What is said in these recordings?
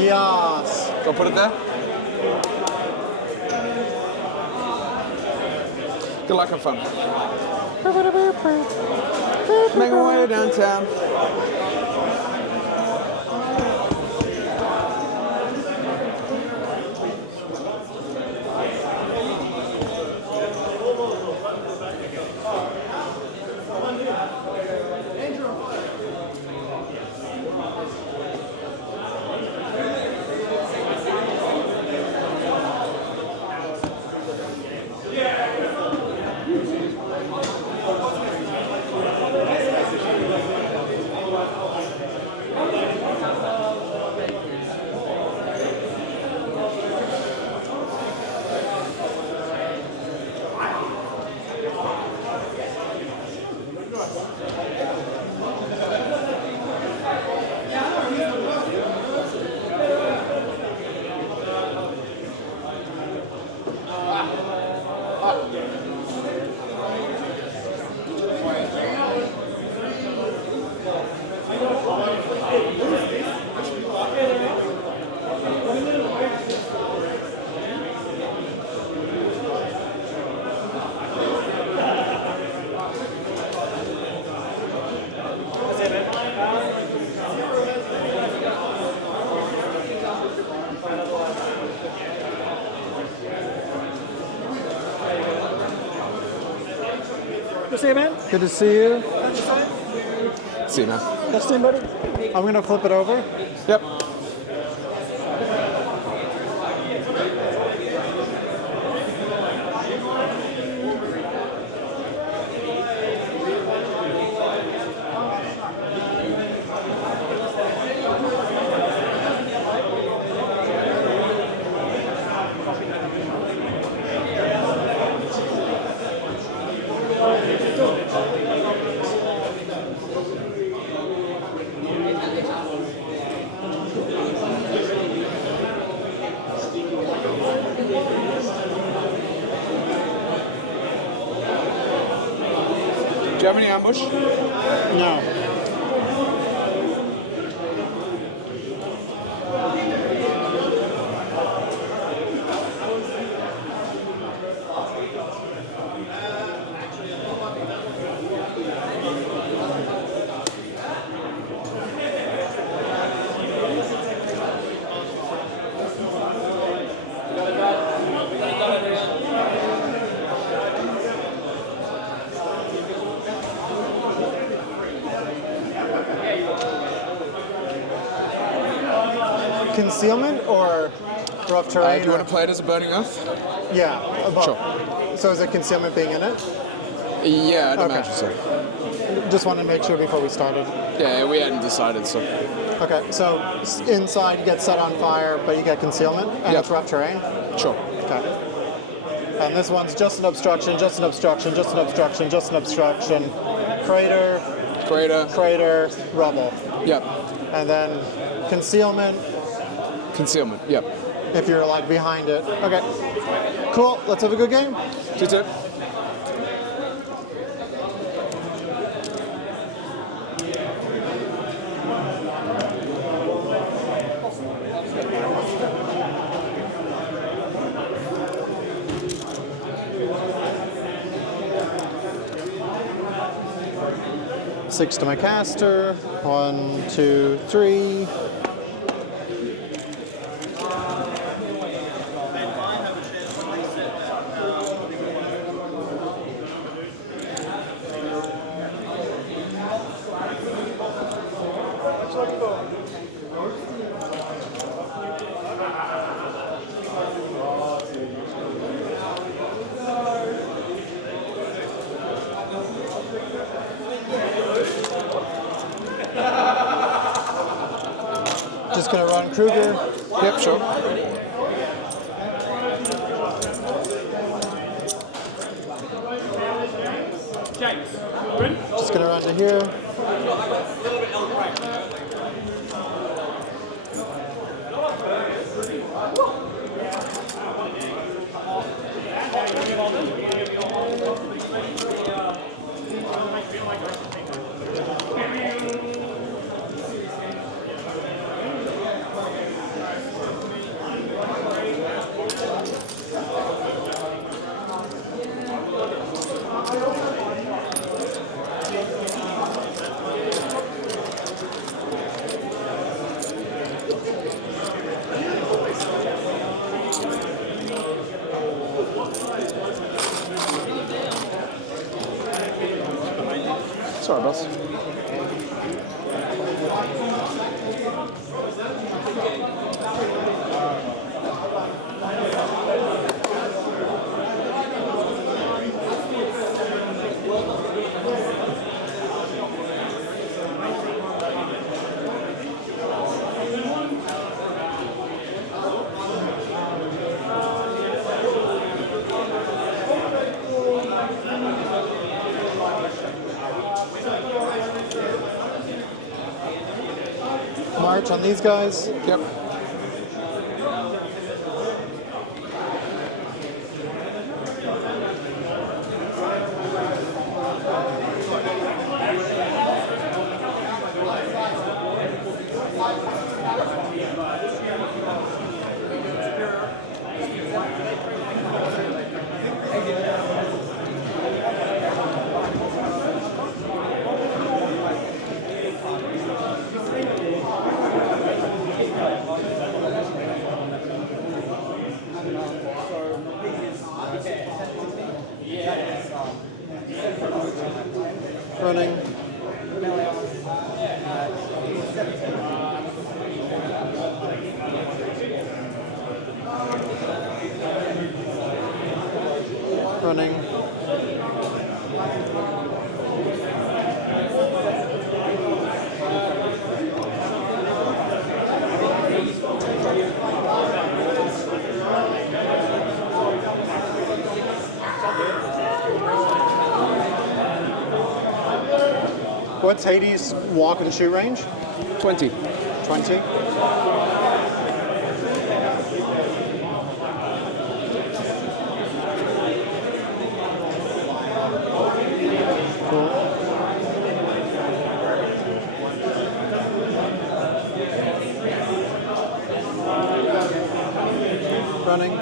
Yes. Go put it there. Good luck and fun. Make my way downtown. Good to see you, man. Good to see you. See you, man. That's it, buddy. I'm going to flip it over. Yep. Do you have any ambush? No. Concealment or rough terrain? Do you want to play it as a Burning Earth? Yeah, above. Sure. So is it concealment being in it? Yeah, I'd Okay. imagine so. Just wanted to make sure before we started. Yeah, we hadn't decided, so. Okay, so inside you get set on fire, but you get concealment, and Yep. it's rough terrain? Sure. Okay. And this one's just an obstruction, just an obstruction, just an obstruction, just an obstruction. Crater, Crater. rubble. Yep. And then concealment, Concealment. Yep. if you're like behind it. Okay. Cool, let's have a good game. 2-2. Six to my caster. 1, 2, 3. Just gonna run Krueger. Yep, sure. Just gonna run to here. Sorry, boss. March on these guys. Yep. Running. Running. What's Hades' walk and shoot range? 20. 20. Cool. Running.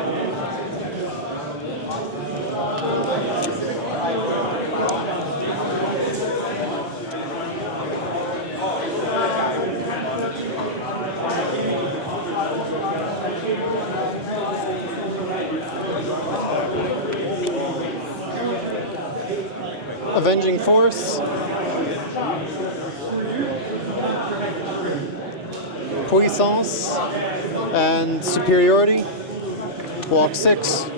Avenging Force. Puissance and Superiority. Walk 6.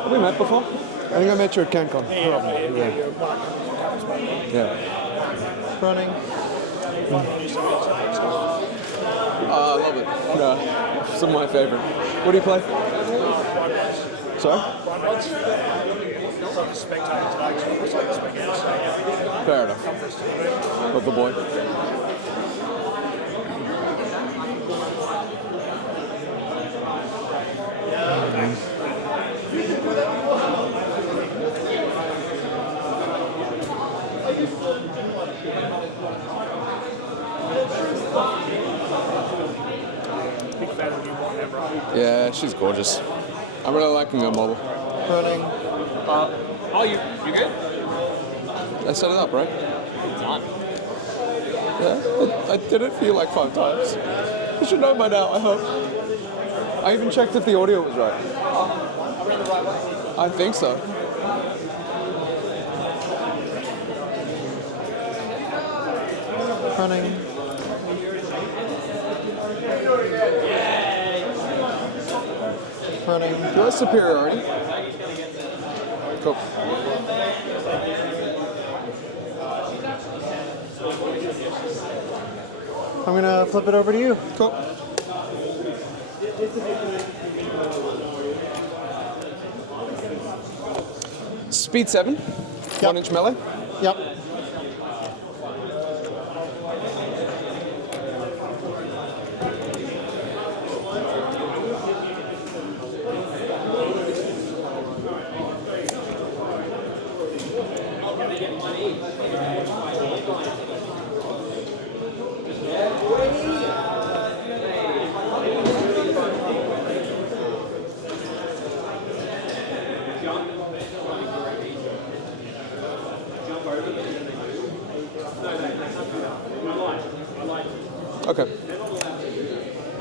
Have we met before? I think I met you at CanCon. Yeah. Running. I love it. Yeah. Some of my favorite. What do you play? Sorry? Fair enough. Love the boy. Big fan of you, Mortenebra. Yeah, she's gorgeous. I'm really liking her model. Running. Oh, you good? I set it up, right? Done. Yeah, I did it for you like 5 times. You should know by now, I hope. I even checked if the audio was right. Are we in the right way? I think so. Running. Running. Do you have superiority? Cool. I'm gonna flip it over to you. Cool. Speed 7, Yep. 1-inch melee. Yep. Okay.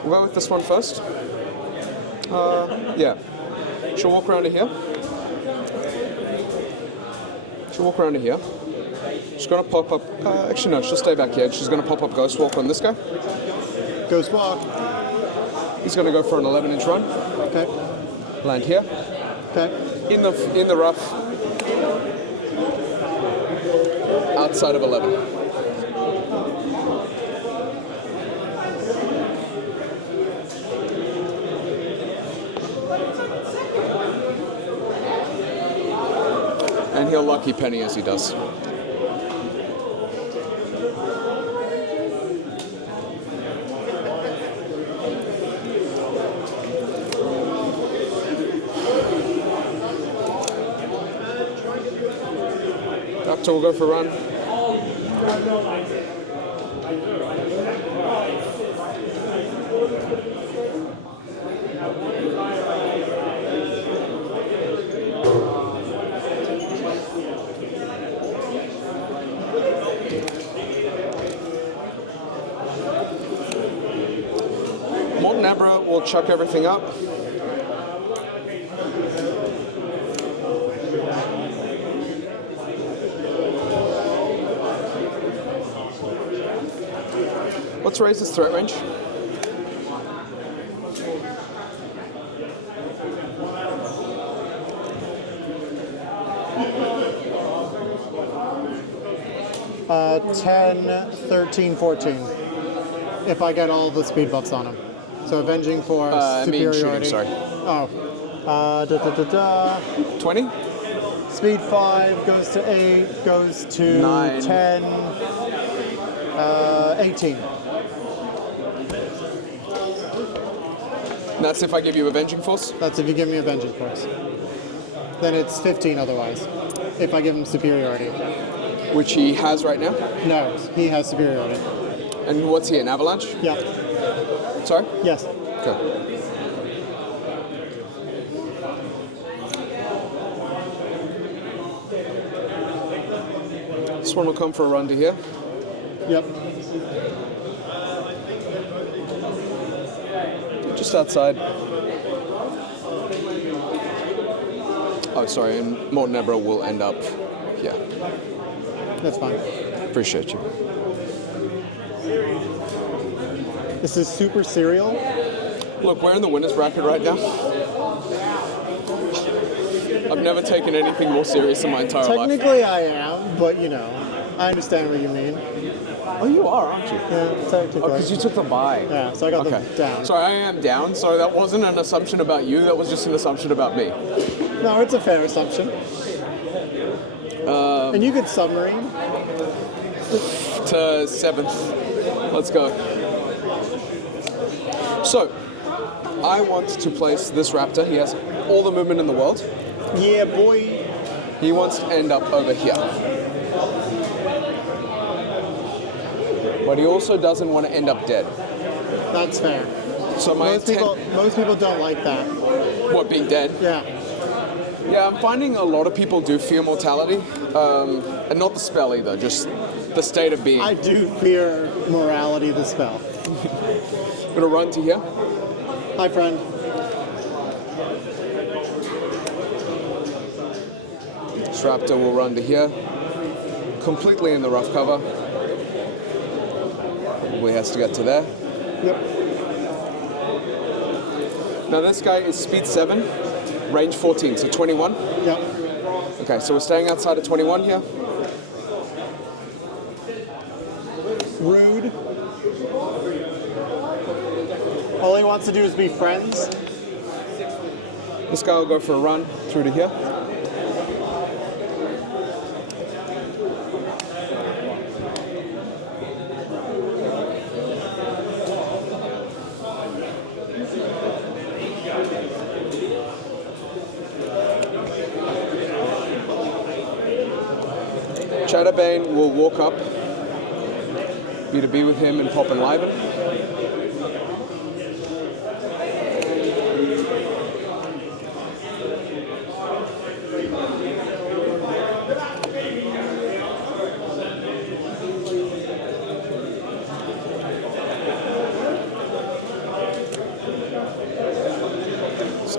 We'll go with this one first. Yeah. She'll walk around to here. She's going to pop up... actually, no, she'll stay back here. She's going to pop up Ghost Walk on this guy. Ghost Walk. He's going to go for an 11-inch run. Okay. Land here. Okay. In the rough. Outside of 11. And he'll lucky penny as he does. Raptor will go for a run. Mortenebra will chuck everything up. Let's raise his threat range. Uh, 10, 13, 14. If I get all the speed buffs on him. So Avenging Force, Superiority. Shooting, sorry. Oh. 20? Speed 5 goes to 8, goes to 9. 10, 18. And that's if I give you Avenging Force? That's if you give me Avenging Force. Then it's 15 otherwise, if I give him Superiority. Which he has right now? No, he has Superiority. And what's he, an Avalanche? Yeah. Sorry? Yes. Okay. This one will come for a run to here. Yep. Just outside. Oh, sorry, and Mortenebra will end up here. That's fine. Appreciate you. This is super serial. Look, we're in the winner's bracket right now. I've never taken anything more serious in my entire life. Technically I am, but you know, I understand what you mean. Oh, you are, aren't you? Yeah, technically. Oh, because you took the bye. Yeah, so I got them down. Sorry, I am down. Sorry, that wasn't an assumption about you. That was just an assumption about me. No, it's a fair assumption. And you could submarine. To 7th. Let's go. So, I want to place this raptor. He has all the movement in the world. Yeah, boy. He wants to end up over here. But he also doesn't want to end up dead. That's fair. So most people don't like that. What, being dead? Yeah. Yeah, I'm finding a lot of people do fear mortality. And not the spell either, just the state of being. I do fear morality, the spell. Gonna run to here. Hi, friend. This raptor will run to here. Completely in the rough cover. Probably has to get to there. Yep. Now this guy is speed 7, range 14, so 21. Yep. Okay, so we're staying outside of 21 here. Rude. All he wants to do is be friends. This guy will go for a run through to here. Chatterbane will walk up, be to be with him and pop Enliven.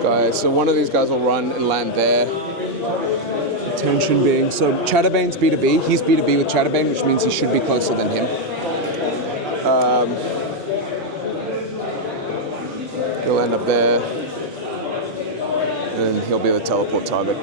guy. So one of these guys will run and land there. Attention being, so Chatterbane's B2B. He's B2B with Chatterbane, which means he should be closer than him. He'll end up there, and he'll be the teleport target.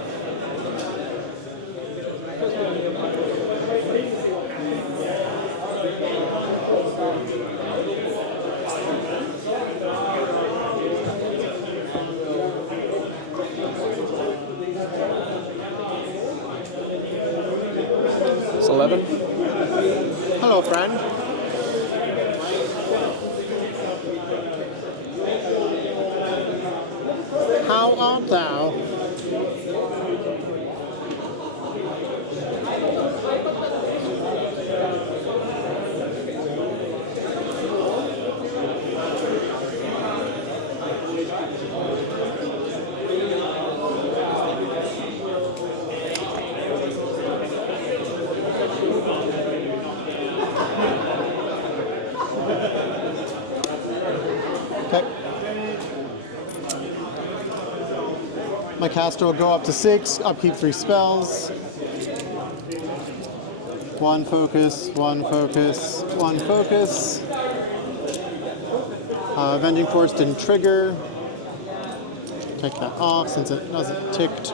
It's 11. Hello, friend. How art thou? Okay. My caster will go up to 6, upkeep 3 spells. 1 focus, 1 focus, 1 focus. Avenging Force didn't trigger. Take that off since it wasn't ticked.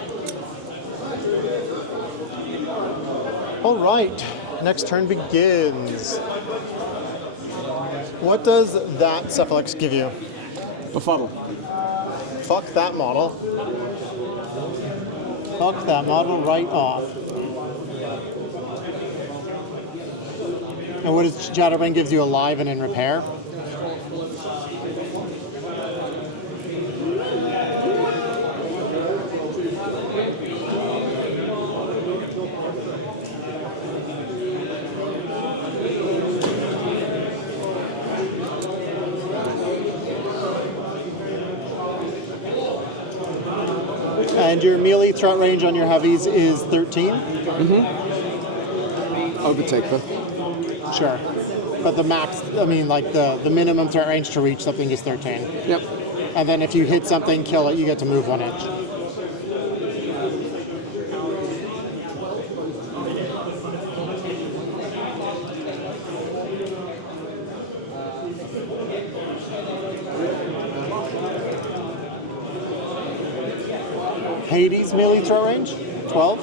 All right, next turn begins. What does that Cephalix give you? Befuddle. Fuck that model. Fuck that model right off. And what does Chatterbane gives you? Alive and in repair? And your melee threat range on your heavies is 13? Overtake her. Sure. But the max, I mean, like the minimum threat range to reach something is 13. Yep. And then if you hit something, kill it, you get to move 1 inch. Hades melee throw range, 12.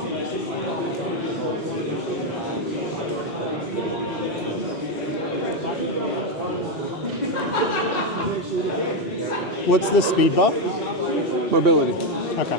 What's the speed buff? Mobility. Okay.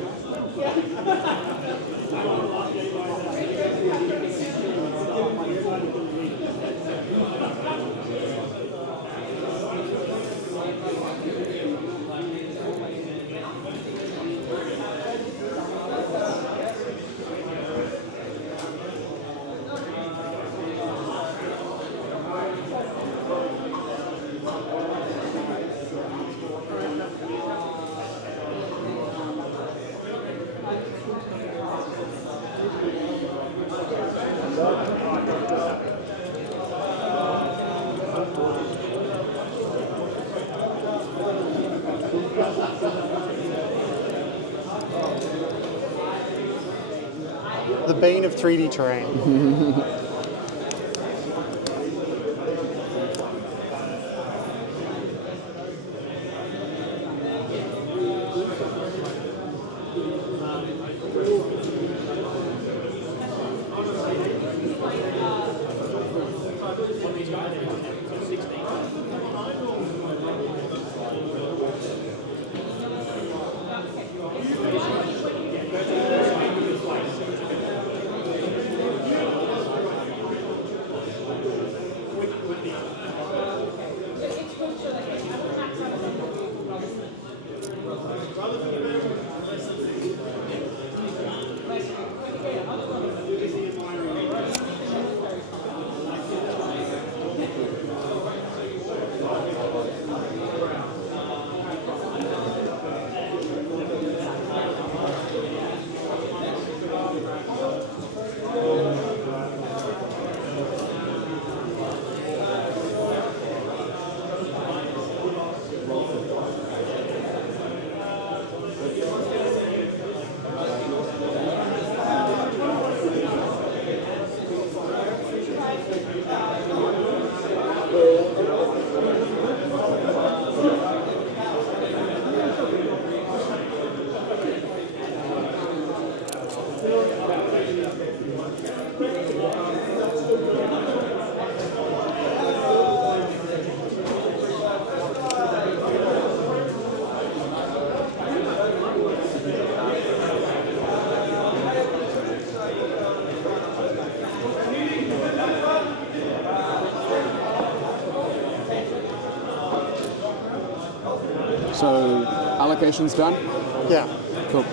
The bane of 3D terrain. So allocation's done? Yeah. Cool.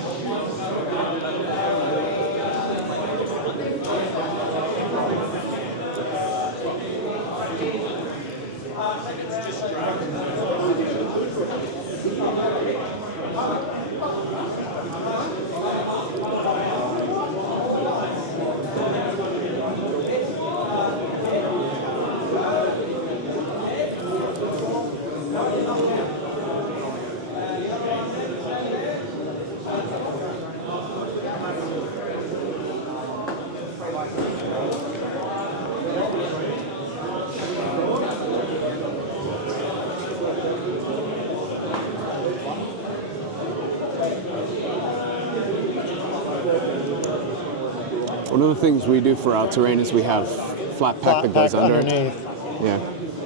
One of the things we do for our terrain is we have flat pack that goes under it. underneath. Yeah.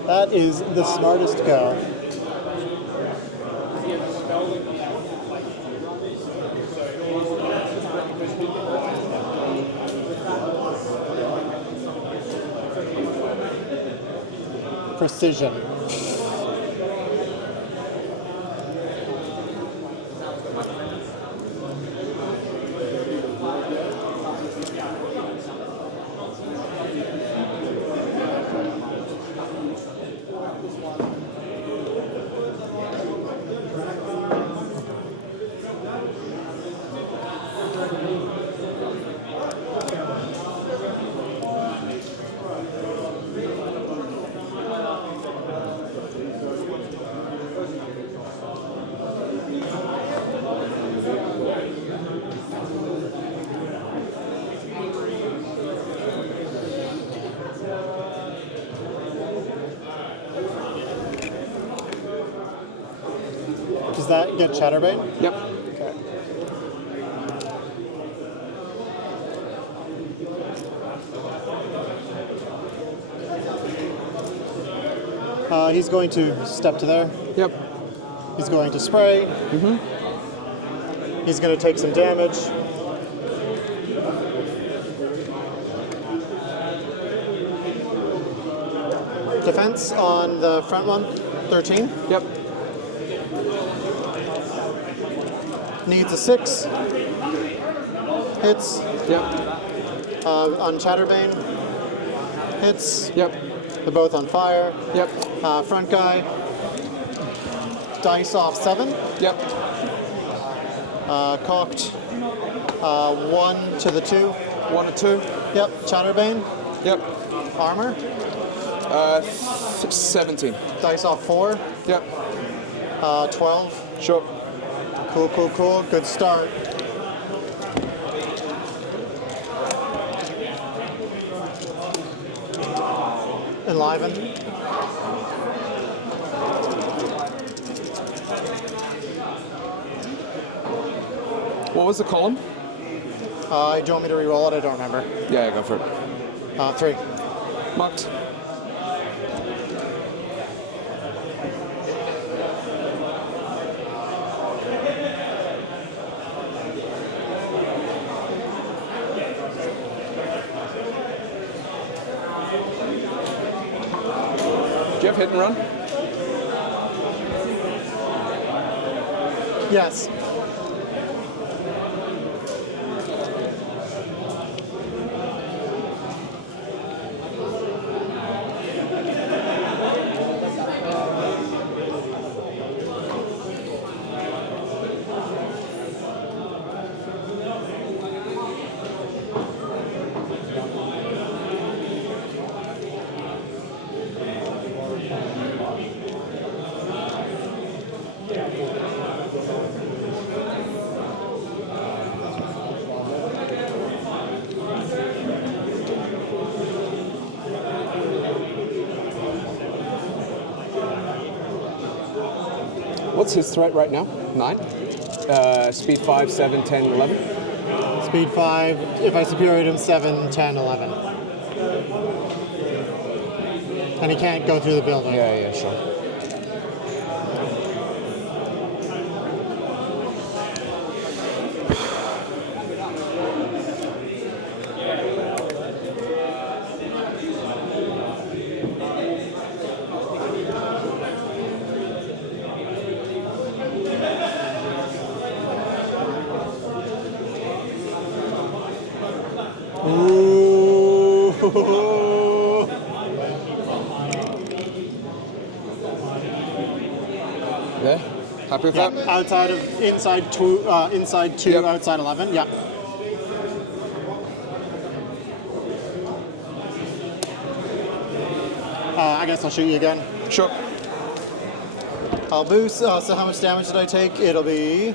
That is the smartest go. Precision. Does that get Chatterbane? Yep. Okay. He's going to step to there. Yep. He's going to spray. He's going to take some damage. Defense on the front one, 13. Yep. Needs a 6. Hits. Yep. On Chatterbane. Hits. Yep. They're both on fire. Yep. Front guy. Dice off 7. Yep. Cocked. 1 to the 2. 1 or 2. Yep. Chatterbane. Yep. Armor. 17. Dice off 4. Yep. 12. Sure. Cool, cool, cool. Good start. Enliven. What was the column? Do you want me to re-roll it? I don't remember. Yeah, go for it. 3. Marked. Do you have hit and run? Yes. What's his threat right now? 9? Speed 5, 7, 10, 11? Speed 5. If I superiorate him, 7, 10, 11. And he can't go through the building. Yeah, sure. There. Happy with Yeah, that? outside of inside 2, Yep. outside 11. Yeah. I guess I'll shoot you again. Sure. I'll boost. So how much damage did I take? It'll be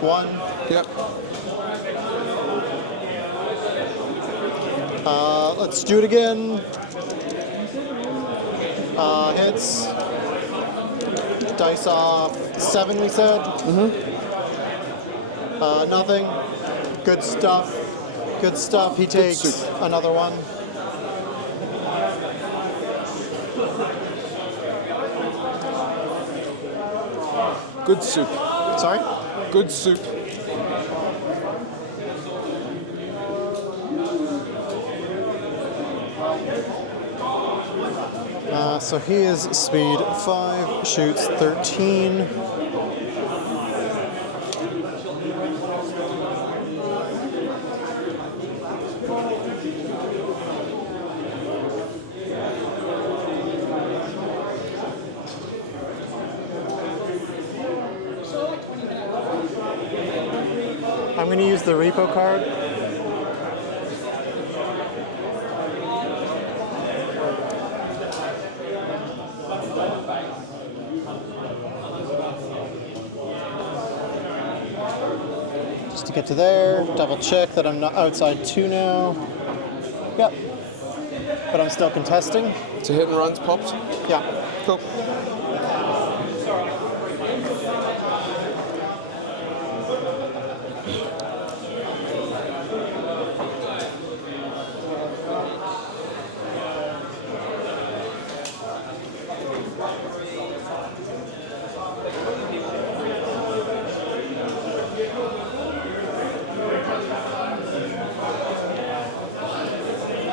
1. Yep. Let's do it again. Hits. Dice off 7, we said. Nothing. Good stuff. Good stuff. He takes soup. another one. Good soup. Sorry? Good soup. So he is speed 5, shoots 13. I'm going to use the repo card. Just to get to there, double check that I'm not outside 2 now. Yep. But I'm still contesting. So hit and runs popped. Yeah. Cool.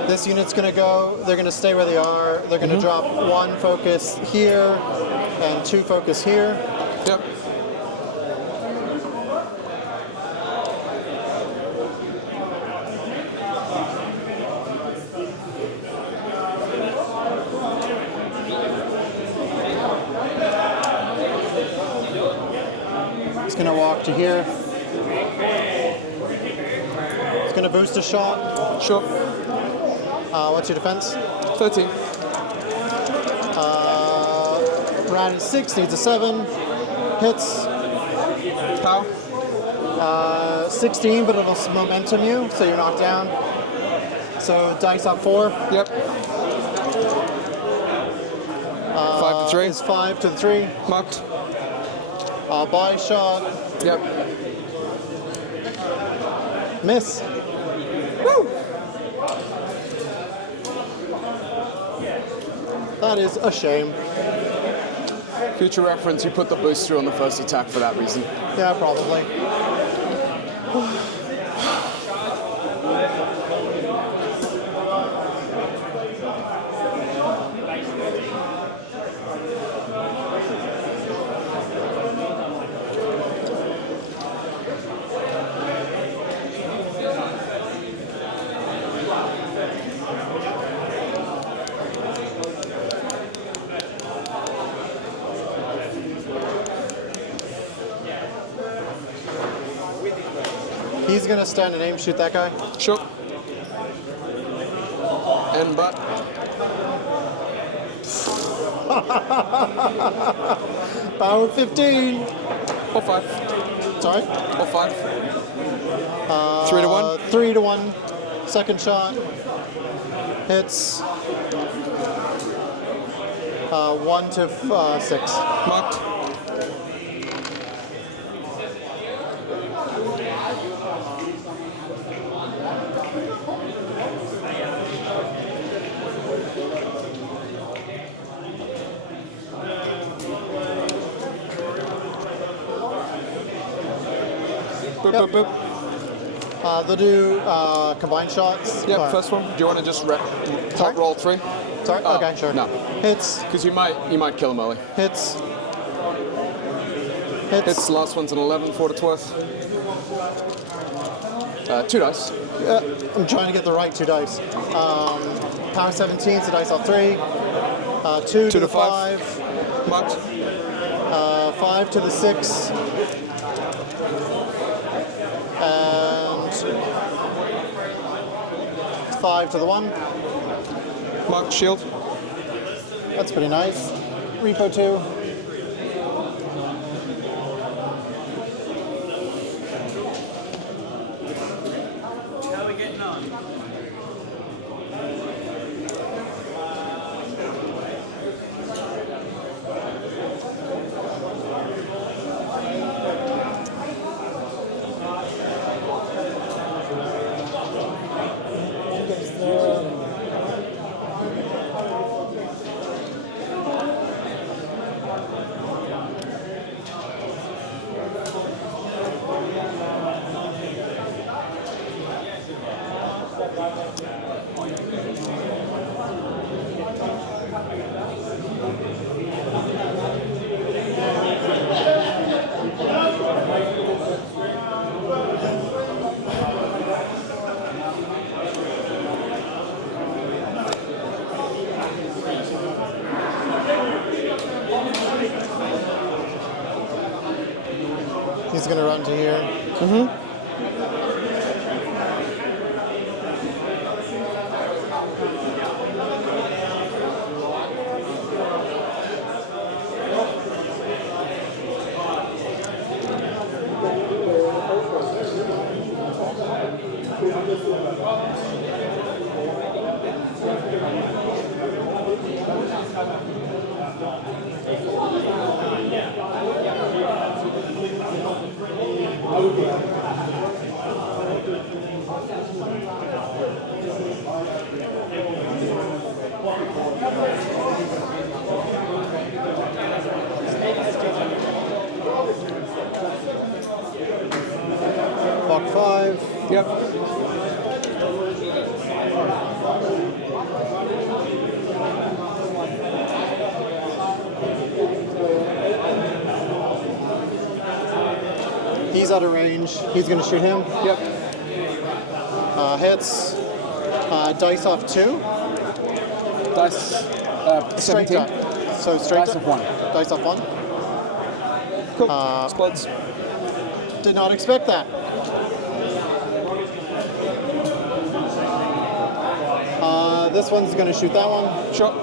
This unit's going to go, they're going to stay where they are. They're going to drop 1 focus here and 2 focus here. Yep. It's going to walk to here. It's going to boost a shot. Sure. What's your defense? 13. Round 6 needs a 7. Hits. How? 16, but it'll momentum you, so you're knocked down. So dice up 4. Yep. 5 to 3. Is 5 to the 3. Marked. Buy shot. Yep. Miss. Woo! That is a shame. Future reference, you put the boost through on the first attack for that reason. Yeah, probably. He's gonna stand and aim shoot that guy. Sure. And but. Power 15. Or 5. Sorry? Or 5. 3 to 1. 3 to 1. Second shot. Hits. 1 to 6. Marked. Boop, Yep. boop, boop. They'll do combined shots. Yep, Or- first one. Do you want to just Sorry? roll 3? Sorry? Okay, sure. No, Hits. because you might kill him early. Hits. Hits. Last one's an 11 for what it's worth. 2 dice. I'm trying to get the right 2 dice. Power 17, so dice off 3. 2 to the 5. Marked. 5 to the 6. And 5 to the 1. Mark shield. That's pretty nice. Repo 2. How are we getting on? He's going to run to here. Walk 5. Yep. He's out of range. He's going to shoot him. Yep. Hits. Dice off 2. Dice. Straight 17. die. So straight Dice of 1. Dice off 1. Cool. Explodes. Did not expect that. This one's going to shoot that one. Sure.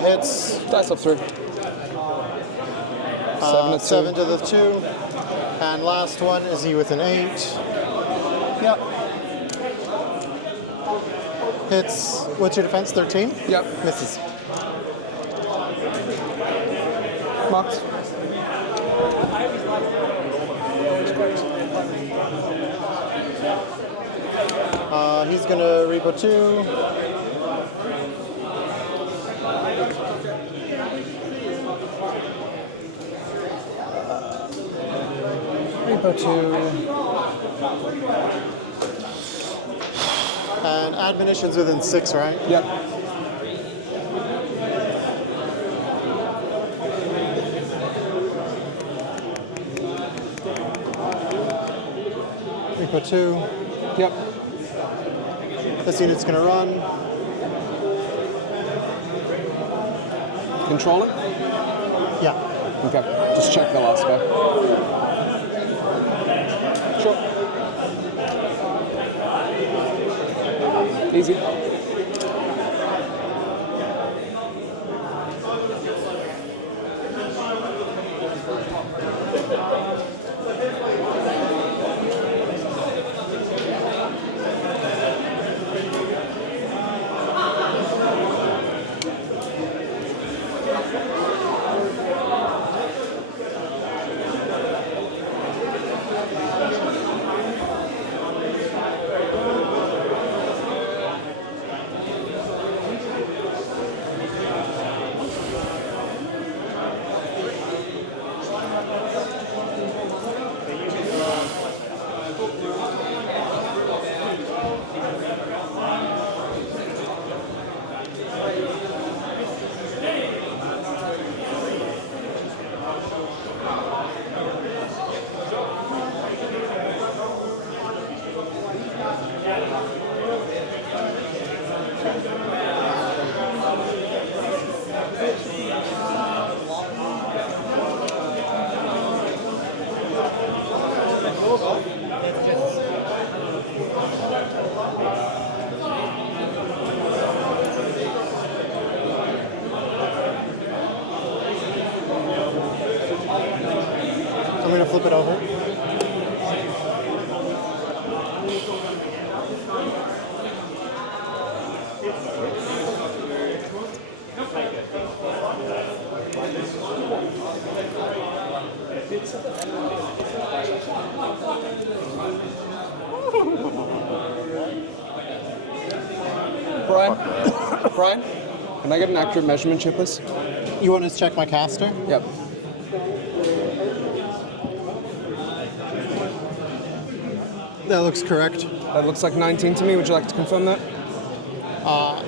Hits. Dice of 3. 7 to the 2. And last one, is he with an 8? Yep. Hits. What's your defense? 13? Yep. Misses. Marked. He's going to repo 2. Repo 2. And admonition's within 6, right? Yep. Repo 2. Yep. This unit's going to run. Controlling? Yeah. Okay. Just check the last guy. Sure. Easy. flip it over. Brian, can I get an accurate measurement chip, please? You want to check my caster? Yep. That looks correct. That looks like 19 to me. Would you like to confirm that?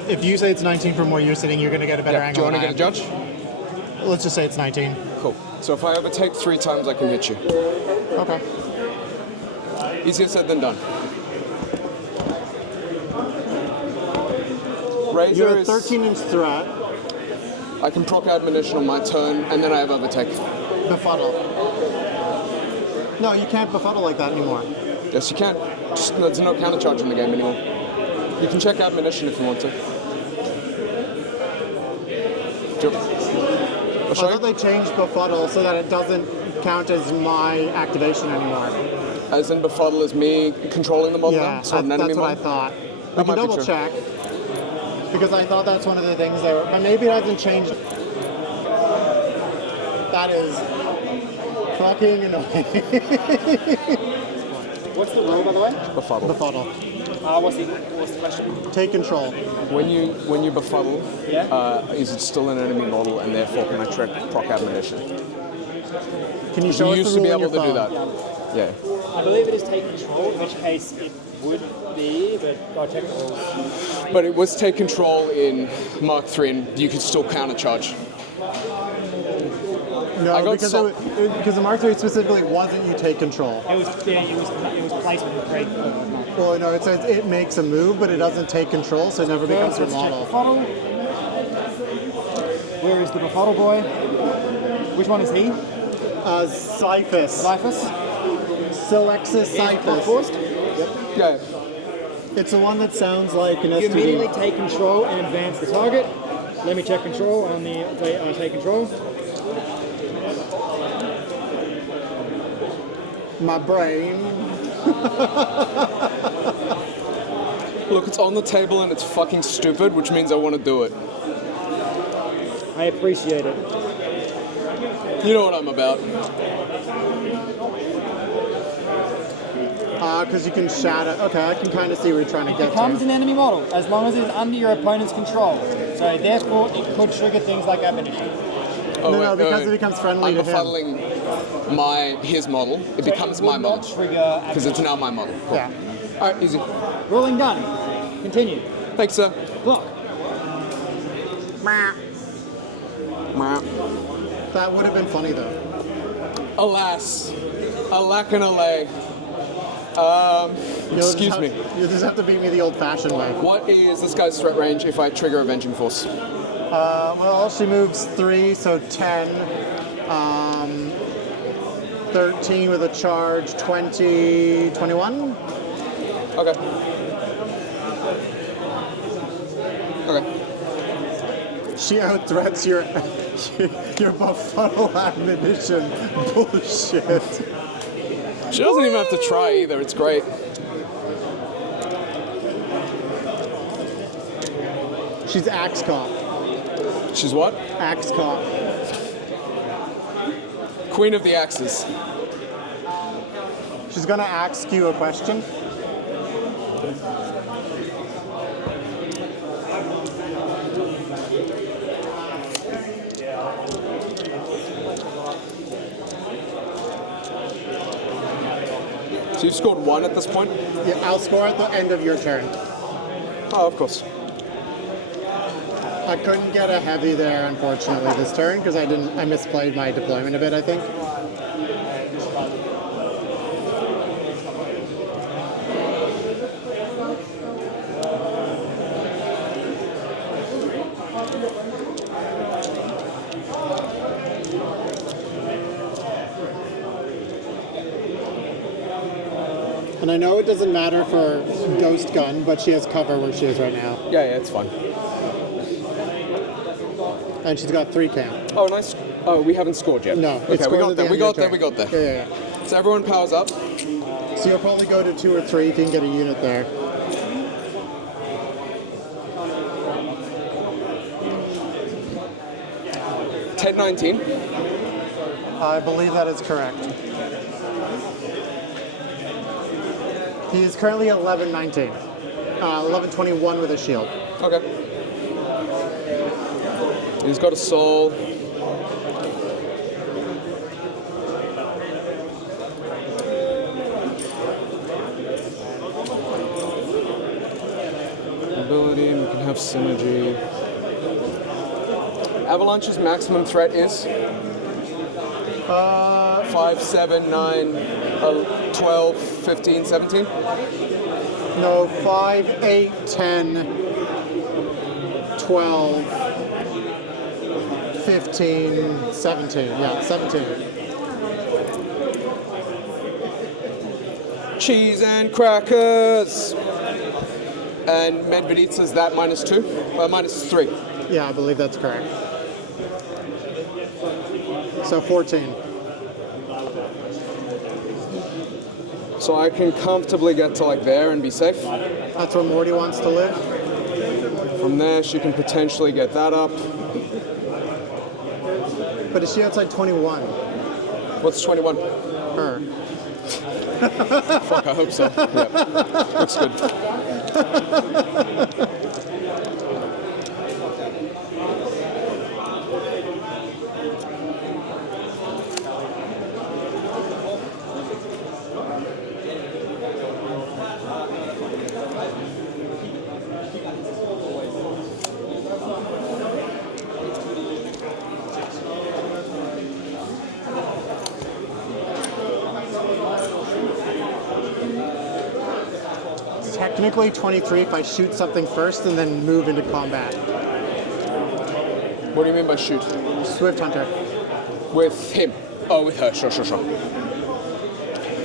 If you say it's 19 from where you're sitting, you're going to get a better Do angle. you want to than get a I am. judge? Let's just say it's 19. Cool. So if I overtake 3 times, I can hit you. Okay. Easier said than done. Razor You're a is 13-inch threat. I can proc admonition on my turn, and then I have overtake. Befuddle. No, you can't befuddle like that anymore. Yes, you can. Just, there's no counter charge in the game anymore. You can check admonition if you want to. I'll I show thought you. they changed befuddle so that it doesn't count as my activation anymore. As in befuddle is me controlling the model Yeah, now? So an enemy that's what I model? thought. We That can might be double true. check. Because I thought that's one of the things there. But maybe it hasn't changed. That is fucking annoying. What's the rule, by the way? Befuddle. Befuddle. What's the question? Take control. When you befuddle, Yeah. is it still an enemy model, and therefore can I proc admonition? Can you You show us used the to be rule able on to your do phone? that. Yeah. I believe it is take control, in which case it would be, but I'll check the rules. But it was take control in Mark III, and you could still counter charge. I No, got because, so- because the Mark III specifically wasn't you take control. It was placement of grade 4. Well, no, it says it makes a move, but it doesn't take control, so it never becomes your Let's check model. befuddle. Where is the befuddle boy? Which one is he? Cyphus. Cyphus? Selexis Cyphus. Forced? Yeah. It's the one that sounds like an You immediately STD. take control and advance the target. Let me check control on the take control. My brain. Look, it's on the table and it's fucking stupid, which means I want to do it. I appreciate it. You know what I'm about. Because you can shatter. Okay, I can kind of see where you're trying to get Becomes to. an enemy model as long as it's under your opponent's control. So therefore, it could trigger things like admonition. Oh, No, because it becomes friendly I'm to him. befuddling his model. It becomes It my would model. not trigger Because it's now my model. Cool. Yeah. All right, easy. ruling done. Continue. Thanks, sir. Block. That would have been funny though. Alas, alack and alay. Excuse me. You just have to beat me the old-fashioned way. What is this guy's threat range if I trigger Avenging Force? Well, she moves 3, so 10. 13 with a charge, 20, 21? Okay. Okay. She out-threats your your befuddle admonition. Bullshit. She doesn't even have to try either. It's great. She's Axe Cop. She's what? Axe Cop. Queen of the Axes. She's gonna ask you a question. So you've scored 1 at this point? Yeah, I'll score at the end of your turn. Oh, of course. I couldn't get a heavy there, unfortunately, this turn because I misplayed my deployment a bit, I think. And I know it doesn't matter for Ghost Gun, but she has cover where she is right now. Yeah, it's fine. And she's got 3 count. Oh, nice. Oh, we haven't scored yet. No, Okay, it's we scored got at the there. end We of your got there. turn. We got there. Yeah. So everyone powers up. So you'll probably go to 2 or 3 if you can get a unit there. Ted 19. I believe that is correct. He is currently 11-19. 11-21 with a shield. Okay. He's got a soul. Ability, and we can have synergy. Avalanche's maximum threat is 5, 7, 9, 12, 15, 17? No, 5, 8, 10, 12, 15, 17. Yeah, 17. Cheese and crackers! And Medveditsa's that -2? -3. Yeah, I believe that's correct. So 14. So I can comfortably get to like there and be safe. That's where Morty wants to live. From there, she can potentially get that up. But is she outside 21? What's 21? Her. Fuck, I hope so. Yeah. Looks good. Technically 23 if I shoot something first and then move into combat. What do you mean by shoot? Swift Hunter. With him? Oh, with her. Sure.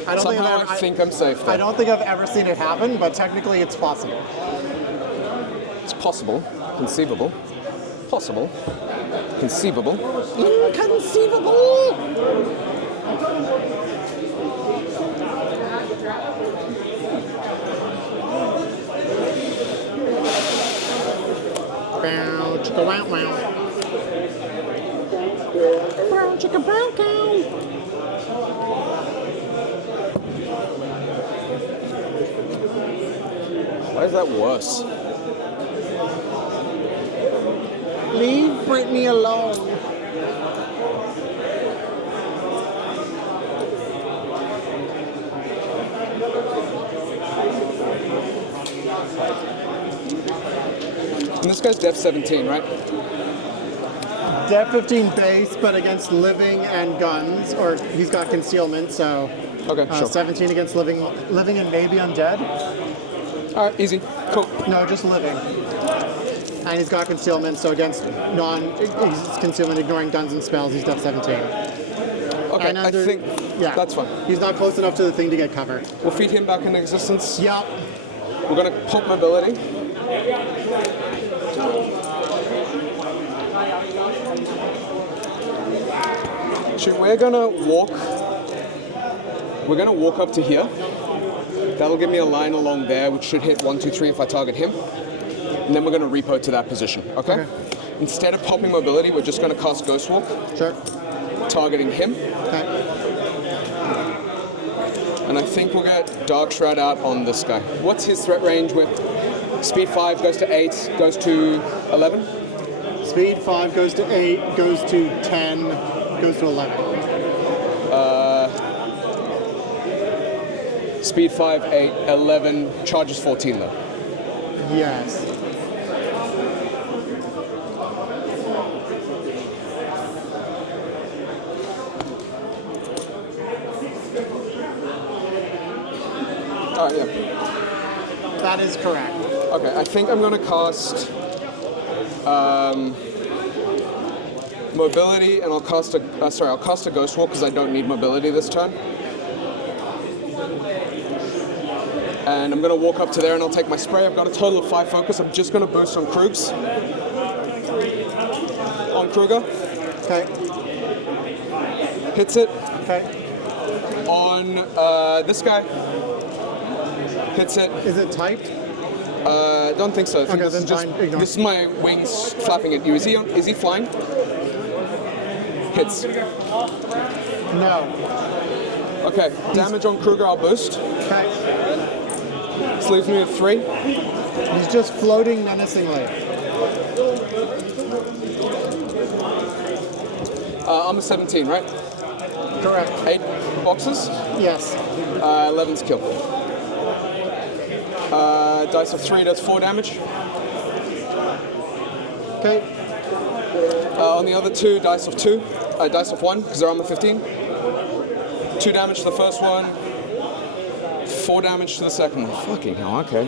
I don't Somehow I think I'm safe there. I don't think I've ever seen it happen, but technically it's possible. It's possible. Conceivable. Possible. Conceivable. Inconceivable! Bow, chicka wow wow. Bow, chicka bow cow. Why is that worse? Leave Brittany alone. And this guy's def 17, right? Def 15 base, but against living and guns, or he's got concealment, so Okay, sure. 17 against living and maybe undead. All right, easy. Cool. No, just living. And he's got concealment, so against concealment, ignoring guns and spells, he's def 17. Okay, And I think that's fine. He's not close enough to the thing to get cover. We'll feed him back into existence. Yep. We're going to pop mobility. So we're going to walk up to here. That'll give me a line along there, which should hit 1, 2, 3 if I target him. And then we're going to repo to that position, okay? Instead of popping mobility, we're just going to cast Ghost Walk. Sure. Targeting him. Okay. And I think we'll get Dark Shroud out on this guy. What's his threat range with speed 5 goes to 8, goes to 11? Speed 5 goes to 8, goes to 10, goes to 11. Speed 5, 8, 11, charges 14 though. Yes. Oh, yeah. That is correct. Okay, I think I'm going to cast mobility, and I'll cast a Ghost Walk because I don't need mobility this turn. And I'm going to walk up to there and I'll take my spray. I've got a total of 5 focus. I'm just going to boost on Krueger. On Krueger. Okay. Hits it. Okay. On this guy. Hits it. Is it typed? Don't think so. I think Okay, this then is just fine, ignore. this is my wings flapping at you. Is he flying? Hits. No. Okay. Damage on Krueger. I'll boost. Okay. This leaves me with 3. He's just floating menacingly. I'm a 17, right? Correct. 8 boxes. Yes. 11's kill. Dice of 3 does 4 damage. Okay. On the other 2, dice of 2. Dice of 1, because they're armor 15. 2 damage to the first one. 4 damage to the second one. Fucking hell, okay.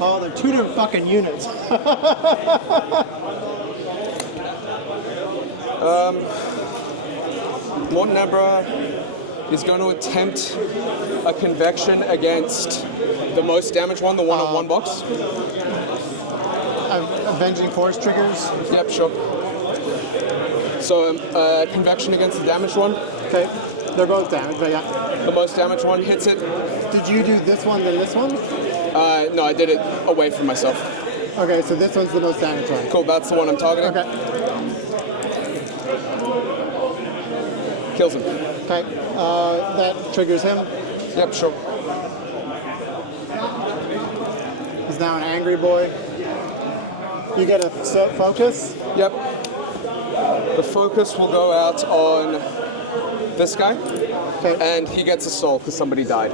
Oh, they're 2 different fucking units. Mortenebra is going to attempt a convection against the most damaged one, the one on 1 box. Avenging Force triggers. Yep, sure. So, convection against the damaged one. Okay. They're both damaged, but yeah. The most damaged one hits it. Did you do this one then this one? No, I did it away from myself. Okay, so this one's the most damaged one. Cool, that's the one I'm targeting. Okay. Kills him. Okay. That triggers him. Yep, sure. He's now an angry boy. You get a focus. Yep. The focus will go out on this guy, Okay. and he gets a soul because somebody died.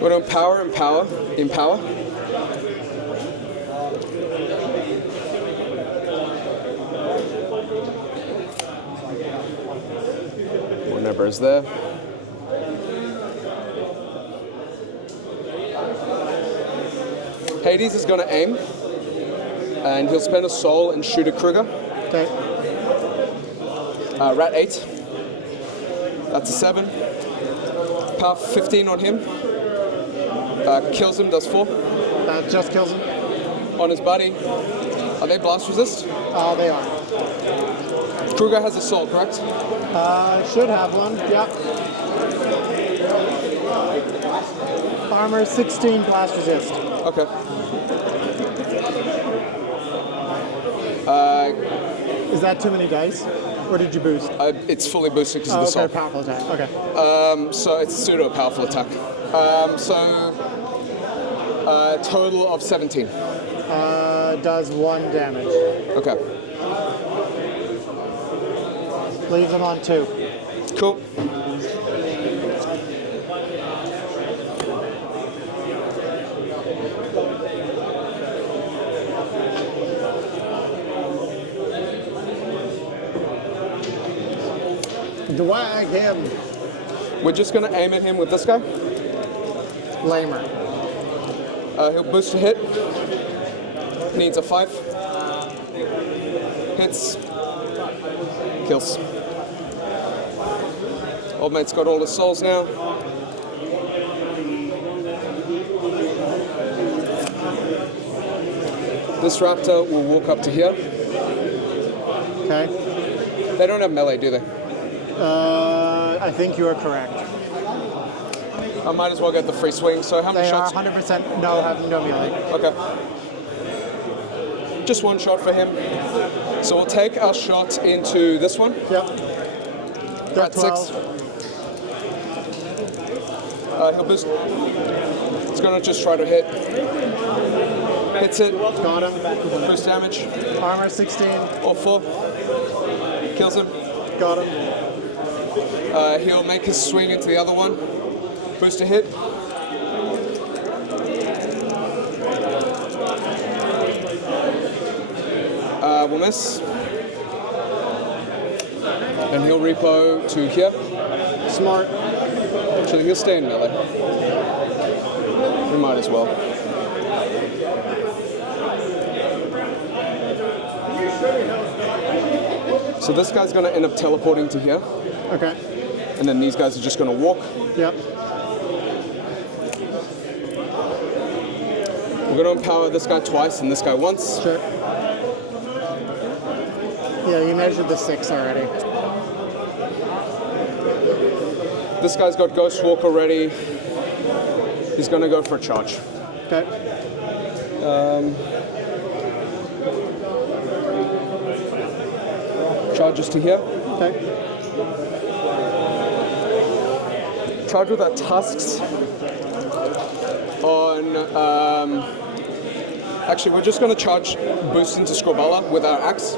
We're going to empower. Mortenebra is there. Hades is going to aim, and he'll spend a soul and shoot a Krueger. Okay. Rat 8. That's a 7. Power 15 on him. Kills him, does 4. That just kills him. On his buddy. Are they blast resist? They are. Krueger has a soul, correct? Should have one. Yep. Armor 16, blast resist. Okay. Is that too many dice? Or did you boost? It's fully boosted because of the soul. Okay, powerful attack. Okay. So it's a pseudo powerful attack. Total of 17. Does 1 damage. Okay. Leaves him on 2. Cool. Dwag him. We're just going to aim at him with this guy. Lamer. He'll boost a hit. Needs a 5. Hits. Kills. Old mate's got all his souls now. This raptor will walk up to here. Okay. They don't have melee, do they? I think you are correct. I might as well get the free swing. So how many They are shots? 100% have no melee. Okay. Just 1 shot for him. So we'll take our shot into this one. Yep. They're At 12. 6. He'll boost. He's gonna just try to hit. Hits it. Got him. Boost damage. Armor 16. Or 4. Kills him. Got him. He'll make his swing into the other one. Boost a hit. Will miss. And he'll repo to here. Smart. Actually, he'll stay in melee. We might as well. So this guy's going to end up teleporting to here, Okay. and then these guys are just going to walk. Yep. We're going to empower this guy twice and this guy once. Sure. Yeah, you measured the 6 already. This guy's got Ghost Walk already. He's going to go for a charge. Okay. Charges to here. Okay. Charge with our tusks on. Actually, we're just going to charge boost into Scribala with our axe.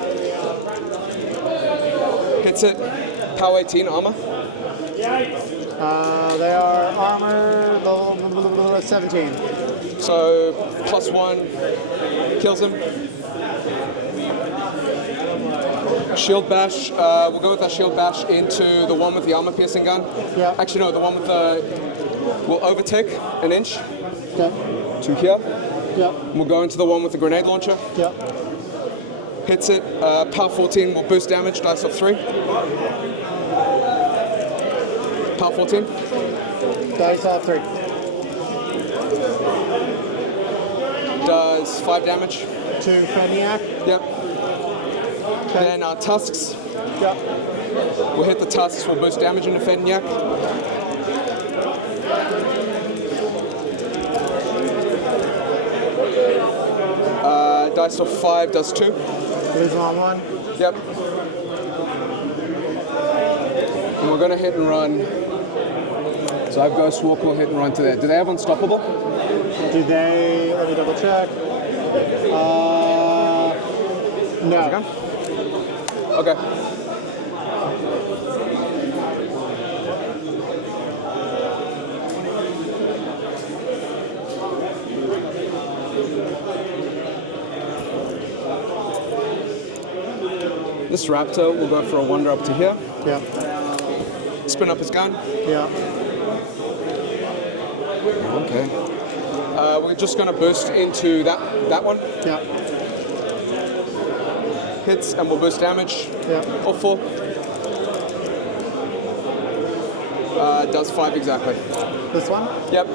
Hits it. Power 18 armor. They are armor 17. So +1 kills him. Shield bash. We'll go with our shield bash into the one with the armor piercing gun. Yeah. Actually, no, the one with the. We'll overtake an inch Okay. to here. Yep. We'll go into the one with the grenade launcher. Yep. Hits it. Power 14 will boost damage. Dice of 3. Power 14. Dice off 3. Does 5 damage. To Feniac. Yep. Okay. Then our tusks. Yep. We'll hit the tusks. We'll boost damage into Fenyak. Dice of 5 does 2. Lose him on 1. Yep. And we're going to hit and run. So I've Ghost Walk, we'll hit and run to there. Do they have Unstoppable? Do they? Let me double check. No. Okay. This Raptor will go for a wander up to here. Yeah. Spin up his gun. Yeah. Okay. We're just going to boost into that one. Yeah. Hits and we'll boost damage. Yeah. Or 4. Does 5 exactly. This one? Yep.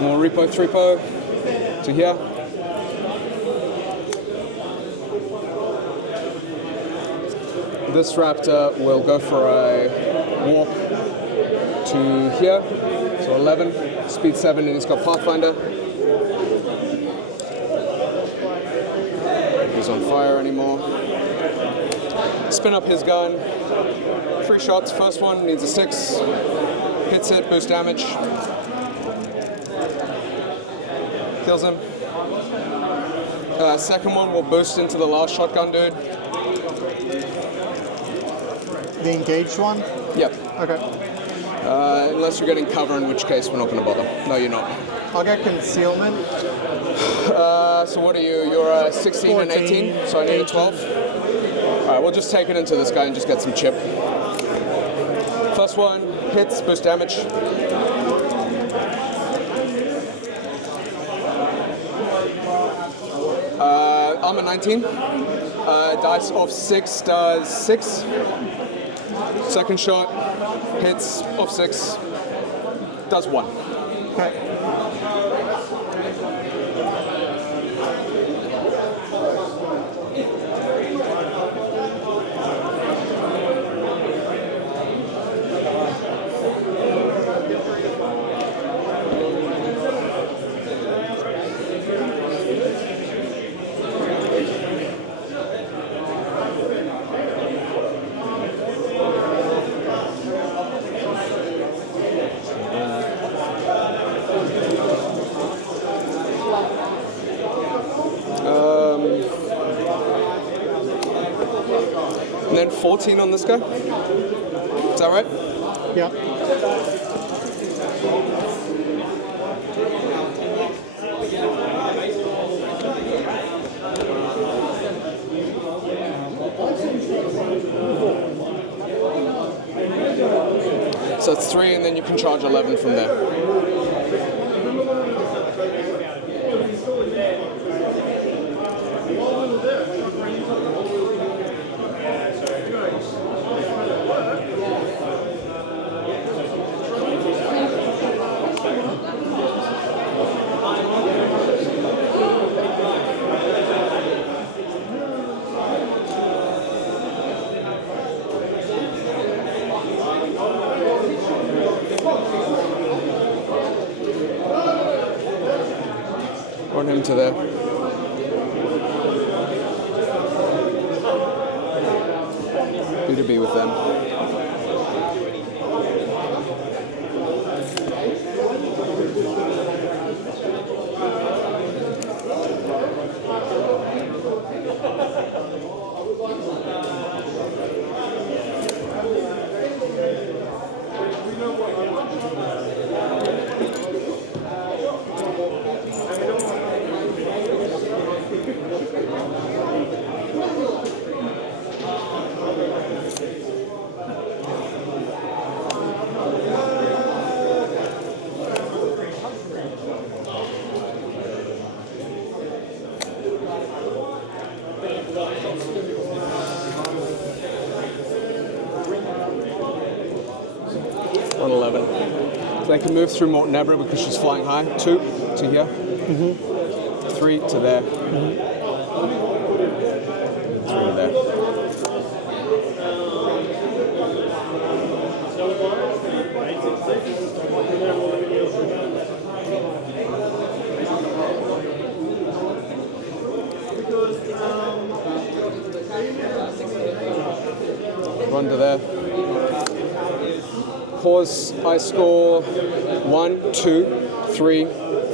More repo, 3po to here. This Raptor will go for a walk to here. So 11, speed 7, and he's got Pathfinder. He's on fire anymore. Spin up his gun. 3 shots. First one needs a 6. Hits it, boost damage. Kills him. Second one will boost into the last shotgun dude. The engaged one? Yep. Okay. Unless you're getting cover, in which case we're not going to bother. No, you're not. I'll get concealment. So what are you? You're 16 and 18, 14, so I need a 12. 18. All right, we'll just take it into this guy and just get some chip. First one hits, boost damage. Armor 19. Dice of 6 does 6. Second shot hits of 6 does 1. Okay. And then 14 on this guy. Is that right? Yeah. So it's 3, and then you can charge 11 from there. want him to there. B to B with them. They can move through Mortenebra because she's flying high. 2 to here. 3 to there. 3 to there. Run to there. Pause, I score 1, 2, 3,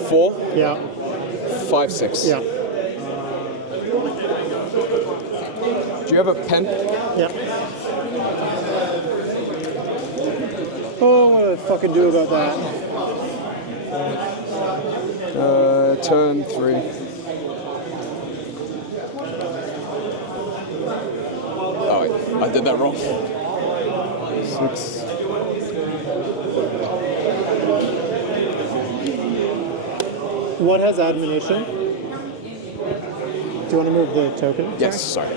4. Yeah. 5, 6. Yeah. Do you have a pen? Yeah. Oh, what do I fucking do about that? Turn 3. Oh wait, I did that wrong. 6. What has admonition? Do you want to move the token? Yes, sorry.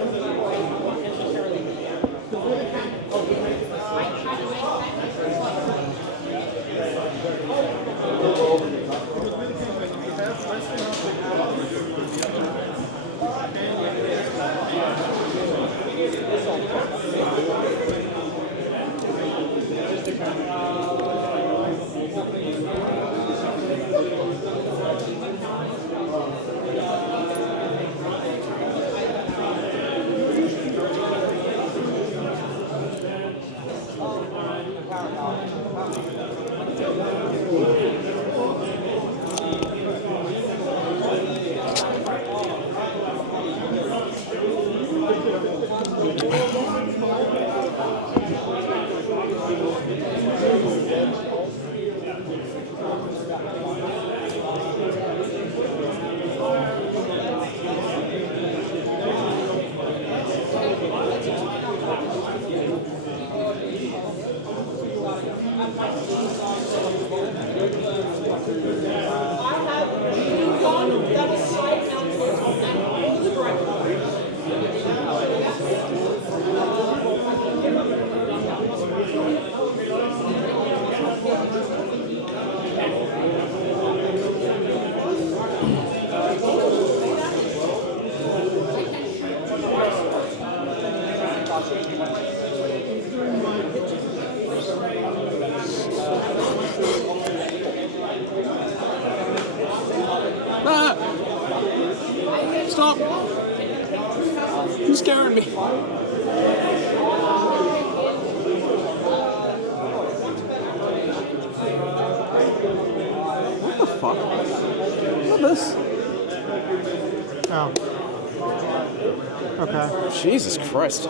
Stop! You're scaring me. What the fuck? What is this? Oh. Okay. Jesus Christ.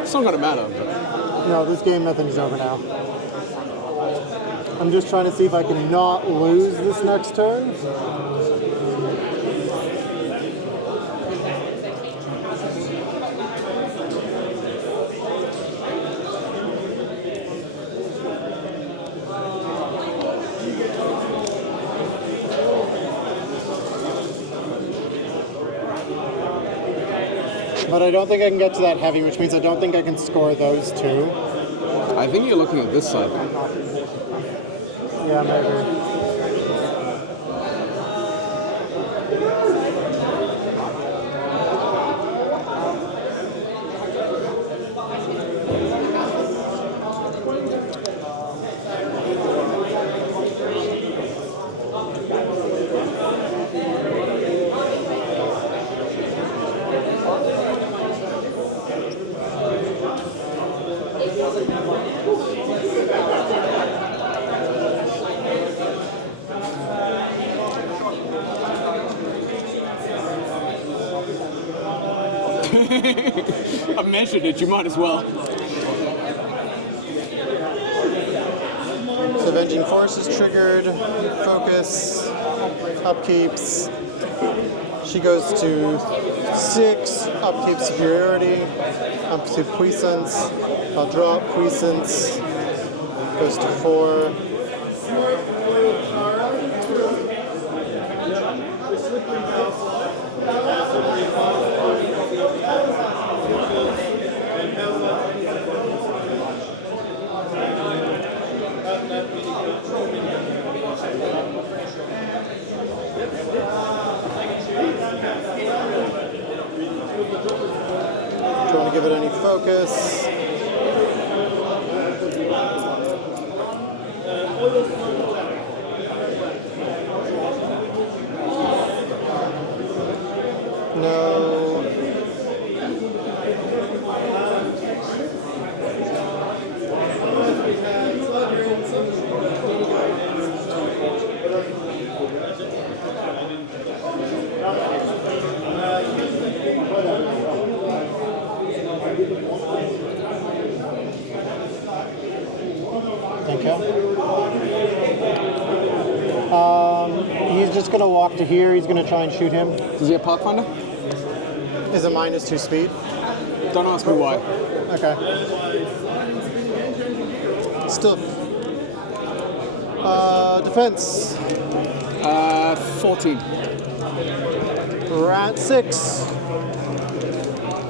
It's not gonna matter. No, this game, I think, is over now. I'm just trying to see if I can not lose this next turn. But I don't think I can get to that heavy, which means I don't think I can score those two. I think you're looking at this side. Yeah, maybe. I've mentioned it, you might as well. So Avenging Force is triggered. Focus. Upkeeps. She goes to 6. Upkeep Superiority. Upkeep Puissance. I'll drop Puissance. Goes to 4. Do you want to give it any focus? No. Thank you. He's just going to walk to here. He's going to try and shoot him. Does he have Pathfinder? Is it -2 speed? Don't ask me why. Okay. Still. Defense. 14. Rat 6.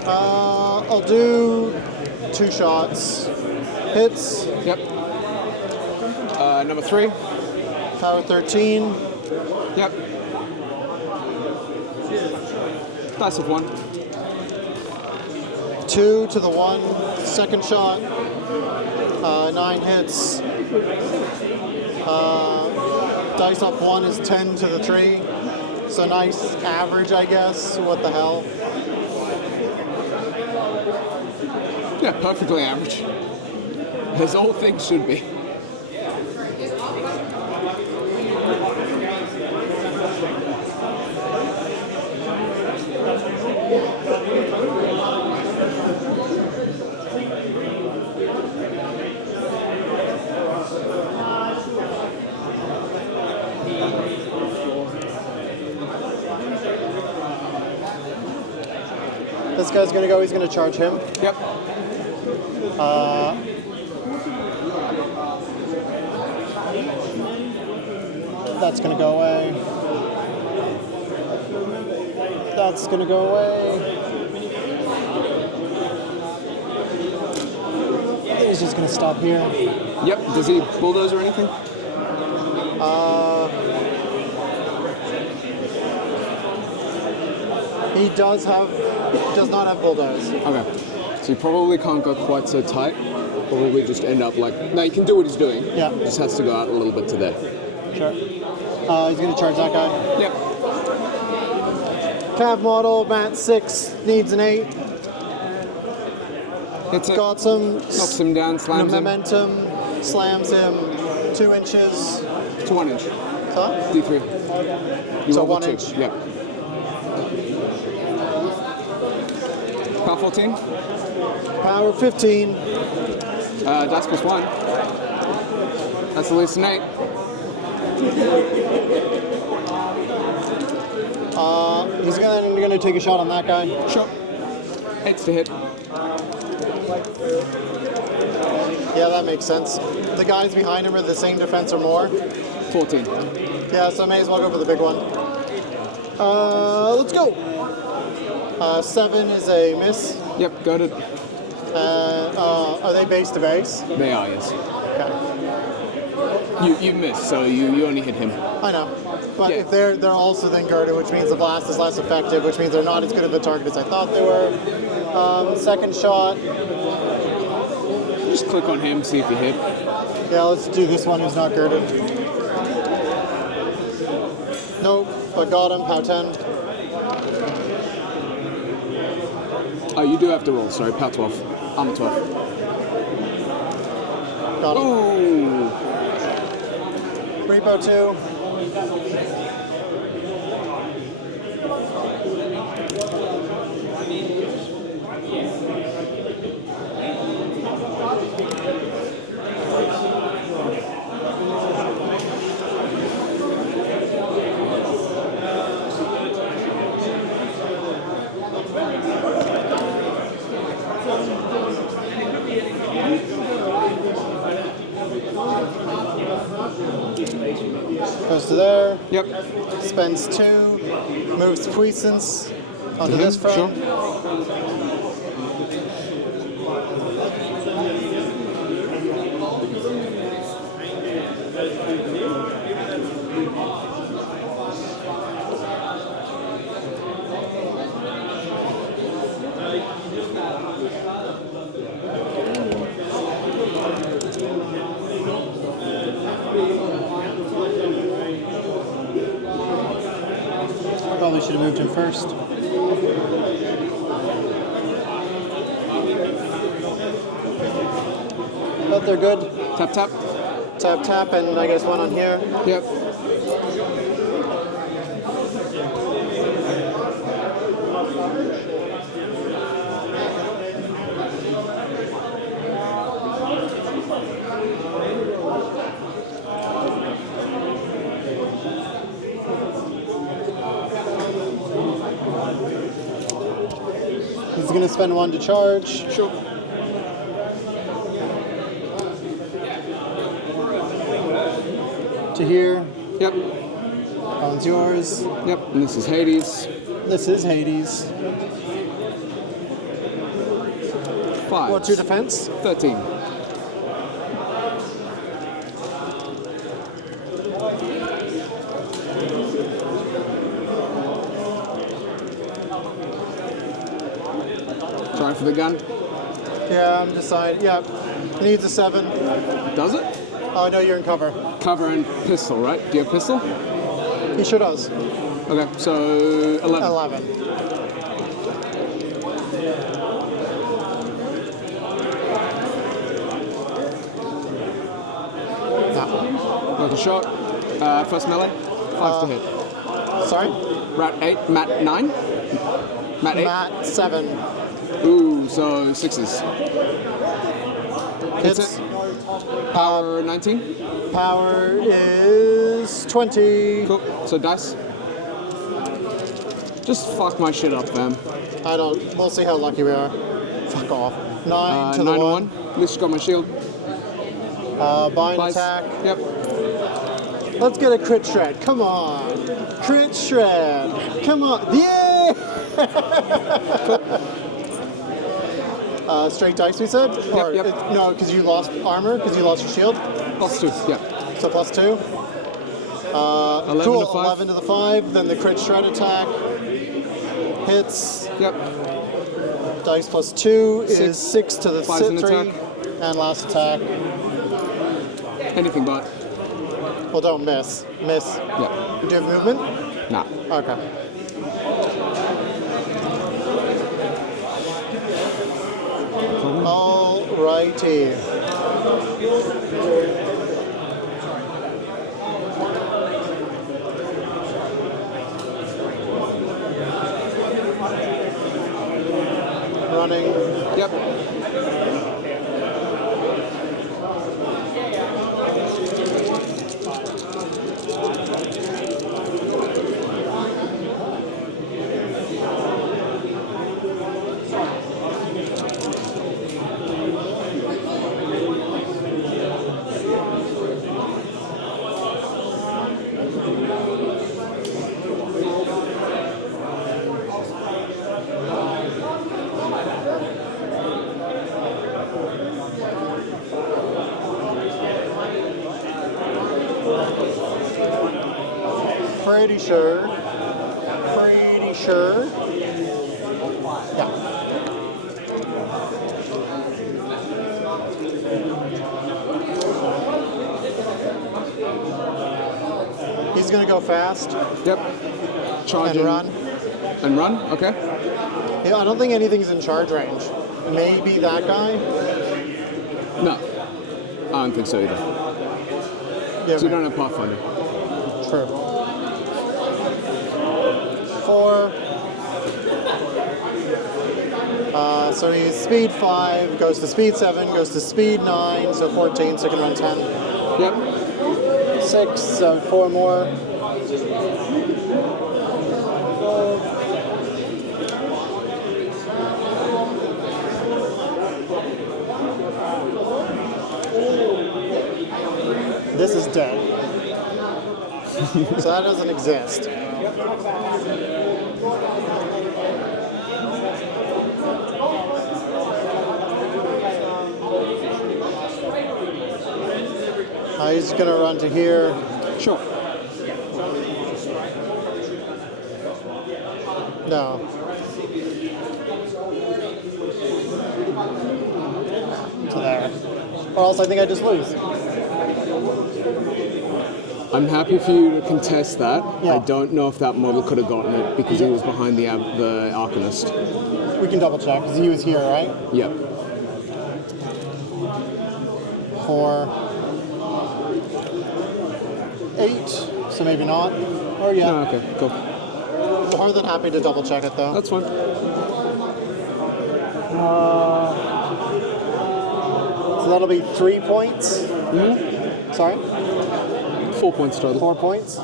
I'll do 2 shots. Hits. Yep. Number 3. Power 13. Yep. Dice of 1. 2 to the 1. Second shot. 9 hits. Dice off 1 is 10 to the 3. So nice average, I guess. What the hell? Yeah, perfectly average. As all things should be. This guy's gonna go, he's gonna charge him. Yep. That's gonna go away. That's gonna go away. He's just gonna stop here. Yep. Does he bulldoze or anything? He does not have bulldoze. Okay. So you probably can't go quite so tight. Probably just end up like... No, he can do what he's doing. Yeah. Just has to go out a little bit to there. Sure. He's gonna charge that guy. Yep. Cav model, mat 6, needs an 8. That's it. Got some Knocks him down, slams him. momentum, slams him 2 inches. To 1 inch. Huh? D3. You So roll 1 the 2. inch. Yep. Power 14. Power 15. Dice plus 1. That's at least an 8. He's gonna take a shot on that guy. Sure. 8's to hit. Yeah, that makes sense. The guys behind him are the same defense or more. 14. Yeah, so I may as well go for the big one. Let's go. 7 is a miss. Yep, got it. Are they base to base? They are, yes. Okay. You missed, so you only hit him. I know. But Yeah. if they're also then guarded, which means the blast is less effective, which means they're not as good of a target as I thought they were. Second shot. Just click on him, see if you hit. Yeah, let's do this one who's not girded. Nope, but got him. Pow 10. Oh, you do have to roll, sorry. Power 12. Armor 12. Got him. Ooh. Repo 2. Goes to there. Yep. Spends 2. Moves Puissance onto this front. Sure. Probably should have moved him first. But they're good. Tap, tap. Tap, tap, and I guess one on here. Yep. He's going to spend 1 to charge. Sure. To here. Yep. One's yours. Yep. And this is Hades. This is Hades. 5. What's your defense? 13. Try for the gun. Yeah, I'm deciding. Yeah. It needs a 7. Does it? Oh, no, you're in cover. Cover and pistol, right? Do you have pistol? He sure does. Okay, so 11. 11. No. Not a shot. First melee. 5 to hit. Sorry? Rat 8. Mat 9. Mat 8. Matt, 7. Ooh, so 6s. Hits It's it. Power 19. power is 20. Cool. So dice. Just fuck my shit up, fam. I don't. We'll see how lucky we are. Fuck off. 9 to the 9 to 1. 1. At least you got my shield. Bind Bice. attack. Yep. Let's get a crit shred. Come on. Crit shred. Come on. Yeah! Straight dice, we said? Or yep. No, because you lost armor, because you lost your shield. +2. Yep. So +2. 11 Cool. to 5. 11 to the 5. Then the crit shred attack. Hits. Yep. Dice +2 Six. is 6 to the 5's an 3. attack. And last attack. Anything but. Well, don't miss. Miss. Yep. Do you have movement? Nah. Okay. Alrighty. Running. Yep. Pretty sure. Pretty sure. Yeah. He's gonna go fast Yep. Charge and run. And run. Okay. Yeah, I don't think anything's in charge range. Maybe that guy. No. I don't think so either. Yeah, So you don't have Pathfinder. True. 4. So he's speed 5, goes to speed 7, goes to speed 9, so 14, so he can run 10. Yep. 6, so 4 more. This is dead. So that doesn't exist. He's going to run to here. Sure. No. To there. Or else I think I just lose. I'm happy for you to contest that. Yeah. I don't know if that model could have gotten it because he was behind the Arcanist. We can double check because he was here, right? Yep. 4, 8, so maybe not. Or yeah. Oh, okay, cool. More than happy to double check it though. That's fine. So that'll be 3 points. Sorry? 4 points total. 4 points.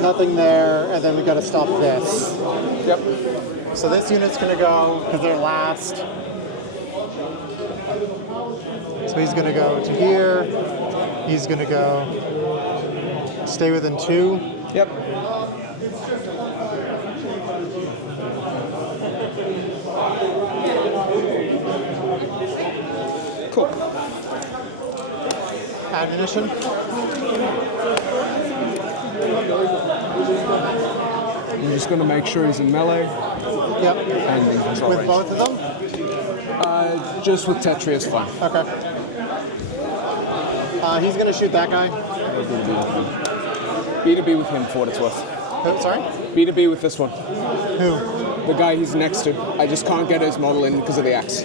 Nothing there, and then we got to stop this. Yep. So this unit's going to go, because they're last. So he's going to go to here. He's going to go stay within 2. Yep. Cool. Ammunition. I'm just going to make sure he's in melee Yep. and in control With range. both of them? Just with Tetri is fine. Okay. He's going to shoot that guy. B to B with him for what it's worth. Who, sorry? B to B with this one. Who? The guy he's next to. I just can't get his model in because of the axe.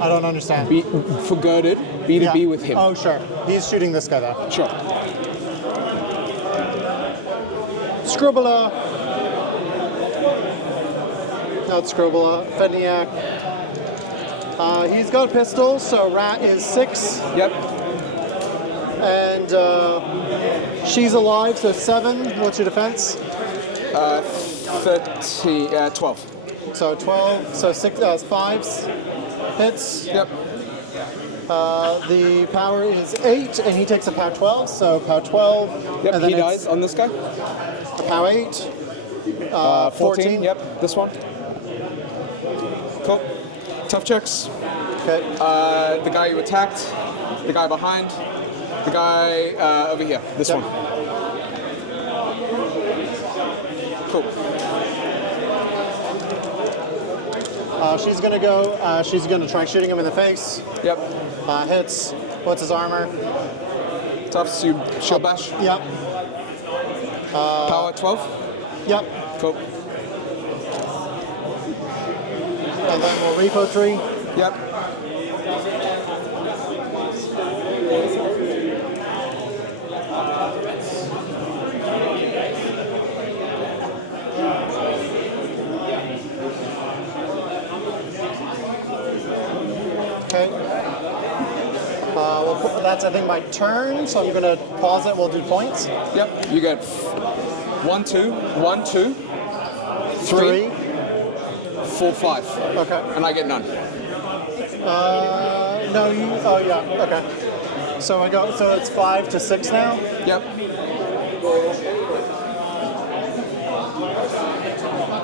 I don't understand. B for girded, B to B with him. Oh, sure. He's shooting this guy though. Sure. Scribbler. Not Scribbler. Fedniak. He's got a pistol, so Rat is 6. Yep. And she's alive, so 7. What's your defense? 12. So 12. So 6. 5s. Hits. Yep. The power is 8, and he takes a power 12. So power 12. Yep. And then He dies on this guy. A power 8. 14. Yep. This one. Cool. Tough checks. Okay. The guy you attacked. The guy behind. The guy over here. This one. Cool. She's gonna go. She's gonna try shooting him in the face. Yep. Hits. What's his armor? Tough shield bash. Yep. Power 12. Yep. Cool. And then we'll repo 3. Yep. Okay. That's I think my turn, so I'm gonna pause it. We'll do points. Yep. You get 1, 2, 1, 2, 3, 4, 5. Okay. And I get none. No, you. Oh yeah. Okay. So I go. So it's 5 to 6 now. Yep.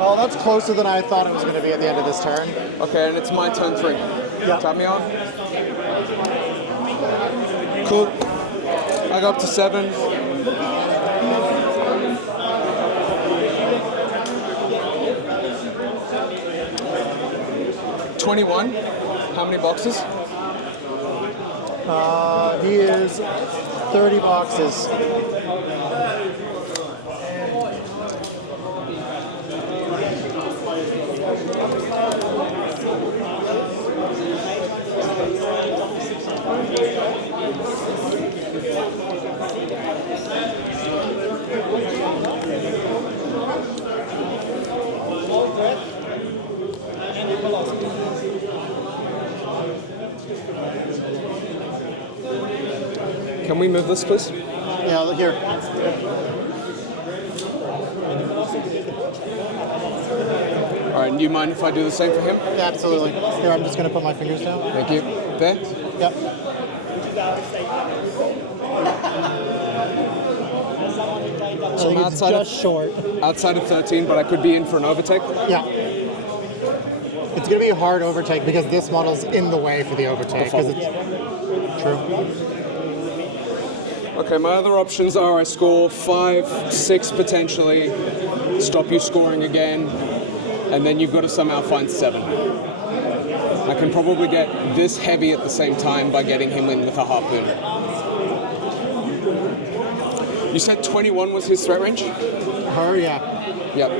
Oh, that's closer than I thought it was going to be at the end of this turn. Okay, and it's my turn 3. Yeah. Tap me on. Cool. I go up to 7. $21. How many boxes? He is 30 boxes. Can we move this, please? Yeah, look here. All right, and do you mind if I do the same for him? Yeah, absolutely. Here, I'm just going to put my fingers down. Thank you. There? Yep. So I'm it's just short. outside of 13, but I could be in for an overtake. Yeah. It's going to be a hard overtake because this model's in the way for the overtake. Because it's true. Okay, my other options are I score 5, 6 potentially, stop you scoring again, and then you've got to somehow find 7. I can probably get this heavy at the same time by getting him in with a harpoon. You said 21 was his threat range? Her, yeah. Yep.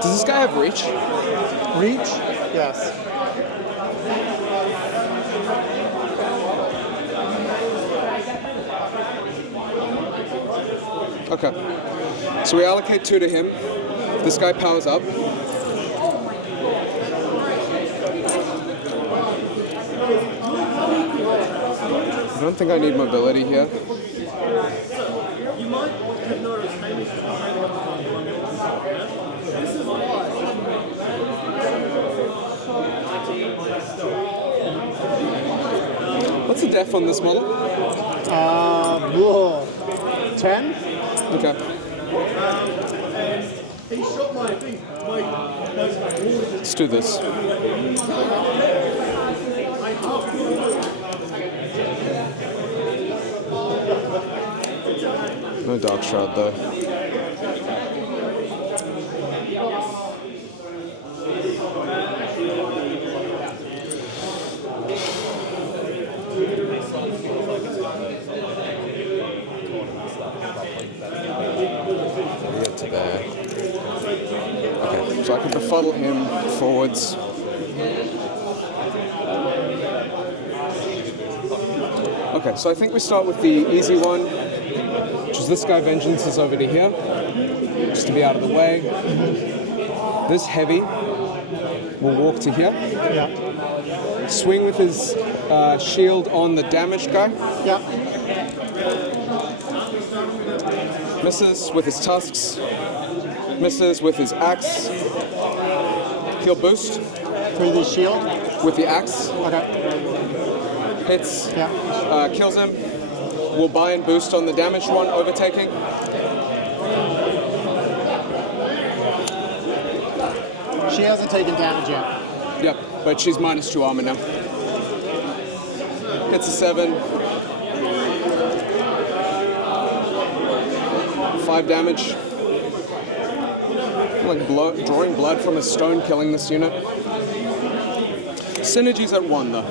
Does this guy have reach? Reach? Yes. Okay. So we allocate 2 to him. This guy powers up. I don't think I need mobility here. You might have noticed Hamish is already on this is why. What's the def on this model? 10? Okay. He shot my thing. Let's do this. No dark shroud though. Get to there. Okay, so I can befuddle him forwards. Okay, so I think we start with the easy one, which is this guy. Vengeance is over to here, just to be out of the way. This heavy will walk to here. Yeah. Swing with his shield on the damaged guy. Yeah. Misses with his tusks. Misses with his axe. He'll boost Through the shield? with the axe. Okay. Hits. Yeah. Kills him. We'll buy and boost on the damaged one, overtaking. She hasn't taken damage yet. Yep, but she's -2 armor now. Hits a 7. 5 damage. Like drawing blood from a stone, killing this unit. Synergy's at 1 though.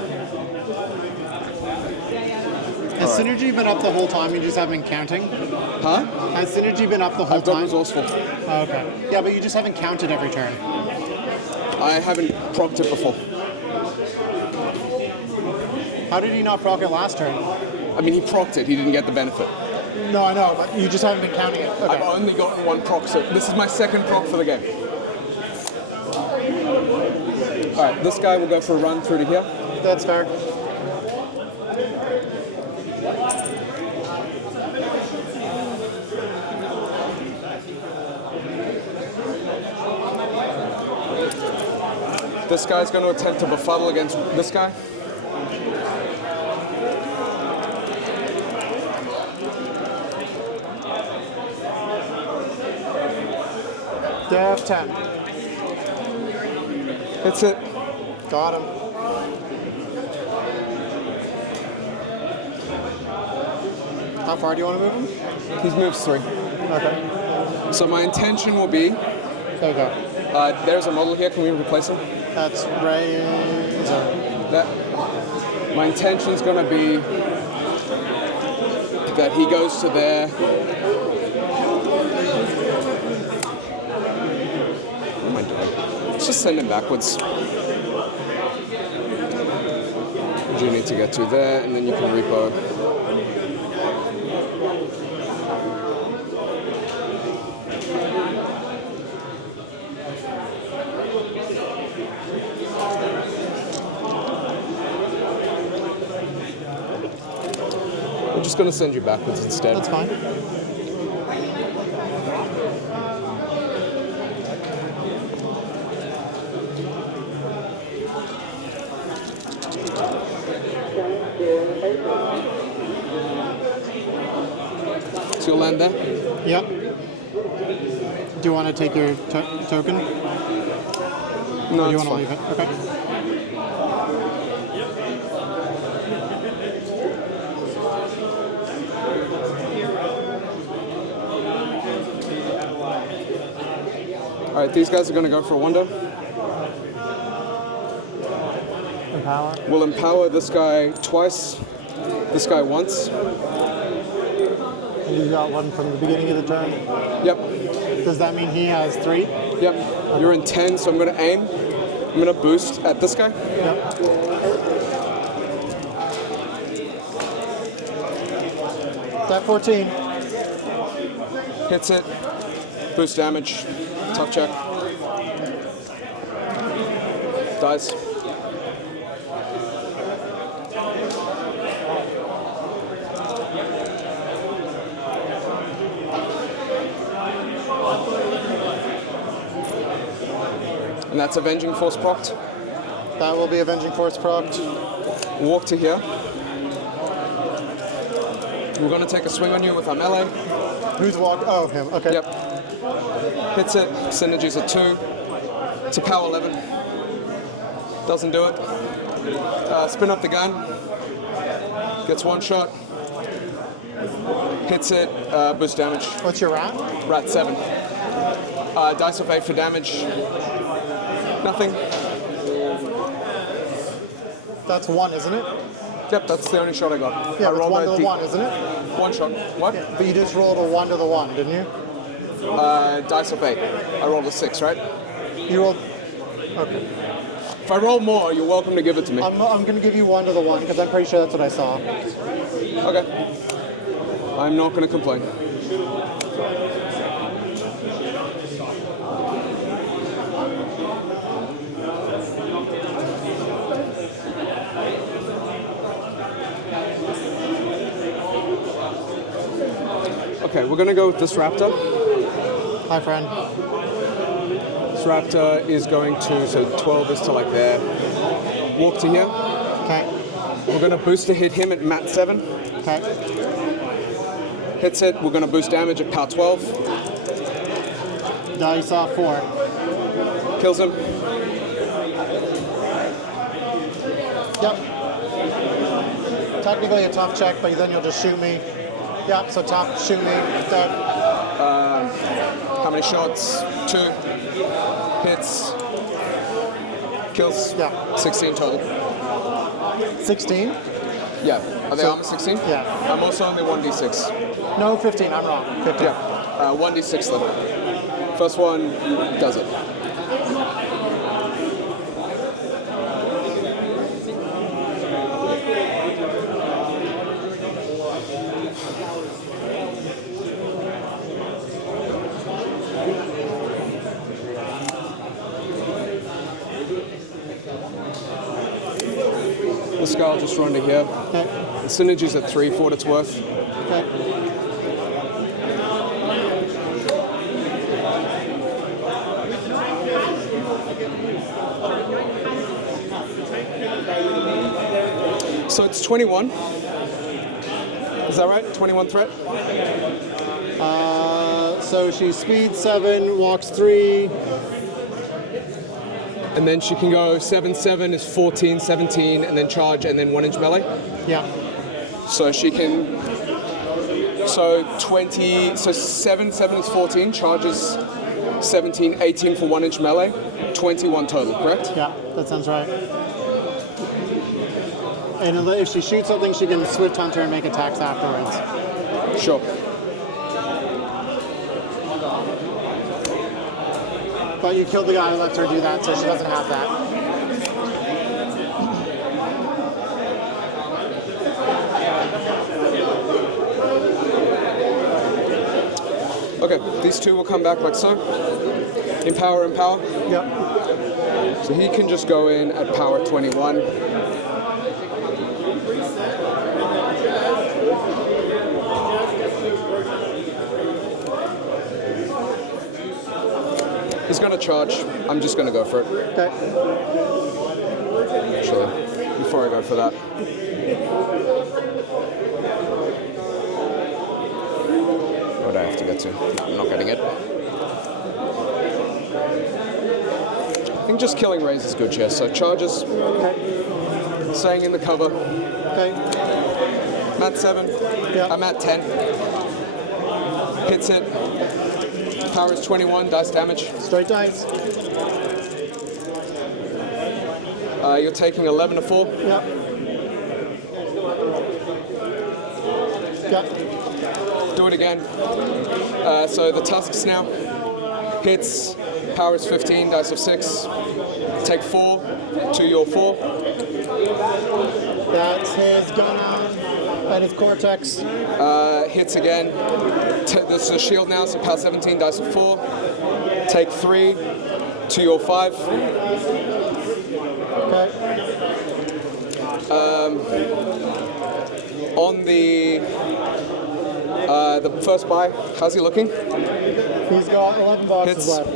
Has Synergy been up the whole time? You just haven't been counting? Huh? Has Synergy been up the whole I've got time? resourceful. Oh, okay. Yeah, but you just haven't counted every turn. I haven't procced it before. How did he not proc it last turn? I mean, he procced it, he didn't get the benefit. No, I know, but you just haven't been counting it. Okay. I've only gotten 1 proc, so this is my 2nd proc for the game. Alright, this guy will go for a run through to here. That's fair. This guy's going to attempt to befuddle against this guy. Def 10. Hits it. Got him. How far do you want to move him? He moves 3. Okay. So my intention will be, There you go. there's a model here, can we replace him? That's Razor. That. My intention's going to be that he goes to there. What am I doing? Let's just send him backwards. You do need to get to there, and then you can repo. We're just going to send you backwards instead. That's fine. So you'll land there? Yep. Do you want to take your token? No, Or do you it's want to fine. leave it? Okay. All right, these guys are going to go for a wonder. Empower. We'll empower this guy twice, this guy once. And you got one from the beginning of the turn. Yep, Does that mean he has 3? yep. You're in 10, so I'm going to aim. I'm going to boost at this guy. Yep. That 14. Hits it. Boost damage. Tough check. Dies. And that's Avenging Force procced. That will be Avenging Force procced. Walk to here. We're going to take a swing on you with our melee. Who's walk? Oh, him. Okay. Yep. Hits it. Synergies at 2. It's a power 11. Doesn't do it. Spin up the gun. Gets one shot. Hits it. Boost damage. What's your rat? Rat 7. Dice of 8 for damage. Nothing. That's 1, isn't it? Yep, that's the only shot I got. Yeah, I it's rolled 1 a to the D- 1, isn't it? One shot. What? But you just rolled a 1 to the 1, didn't you? Dice of 8. I rolled a 6, right? You rolled. Okay. If I roll more, you're welcome to give it to me. I'm going to give you 1 to the 1 because I'm pretty sure that's what I saw. Okay. I'm not going to complain. Okay, we're going to go with this raptor. Hi, friend. This raptor is going to, so 12 is to like there. Walk to here. Okay. We're going to boost to hit him at mat 7. Okay. Hits it. We're going to boost damage at power 12. Now you saw 4. Kills him. Yep. Technically a tough check, but then you'll just shoot me. Yep, so tough, shoot me. Dead. How many shots? 2. Hits. Kills. Yeah. 16 total. 16? Yeah. Are they So- armor 16? Yeah. I'm also only 1d6. No, 15, I'm wrong. 15. Yeah. 1d6 then. First one does it. This guy will just run to here. Okay. The synergy's at 3 for what it's worth. Okay. So it's 21. Is that right? 21 threat? So she's speed 7, walks 3. And then she can go 7/7 is 14, 17, and then charge, and then 1-inch melee. Yeah. So she can. So 20. So 7/7 is 14, charges 17, 18 for 1-inch melee, 21 total, correct? Yeah, that sounds right. And if she shoots something, she can swift hunter and make attacks afterwards. Sure. But you killed the guy who lets her do that, so she doesn't have that. Okay, these two will come back like so. Empower, empower. Yep. So he can just go in at power 21. He's going to charge. I'm just going to go for it. Okay. Actually, before I go for that. What do I have to get to? No, I'm not getting it. I think just killing Rays is good here. So charges. Okay. Staying in the cover. Okay. I'm at 7. Yeah. I'm at 10. Hits it. Power is 21. Dice damage. Straight dice. You're taking 11 to 4. Yep. Yep. Do it again. So the tusks now. Hits. Power is 15. Dice of 6. Take 4 to your 4. That's his gunner and his cortex. Hits again. This is a shield now, so power 17, dice of 4. Take 3 to your 5. Okay. On the first buy, how's he looking? He's got 11 boxes Hits. left.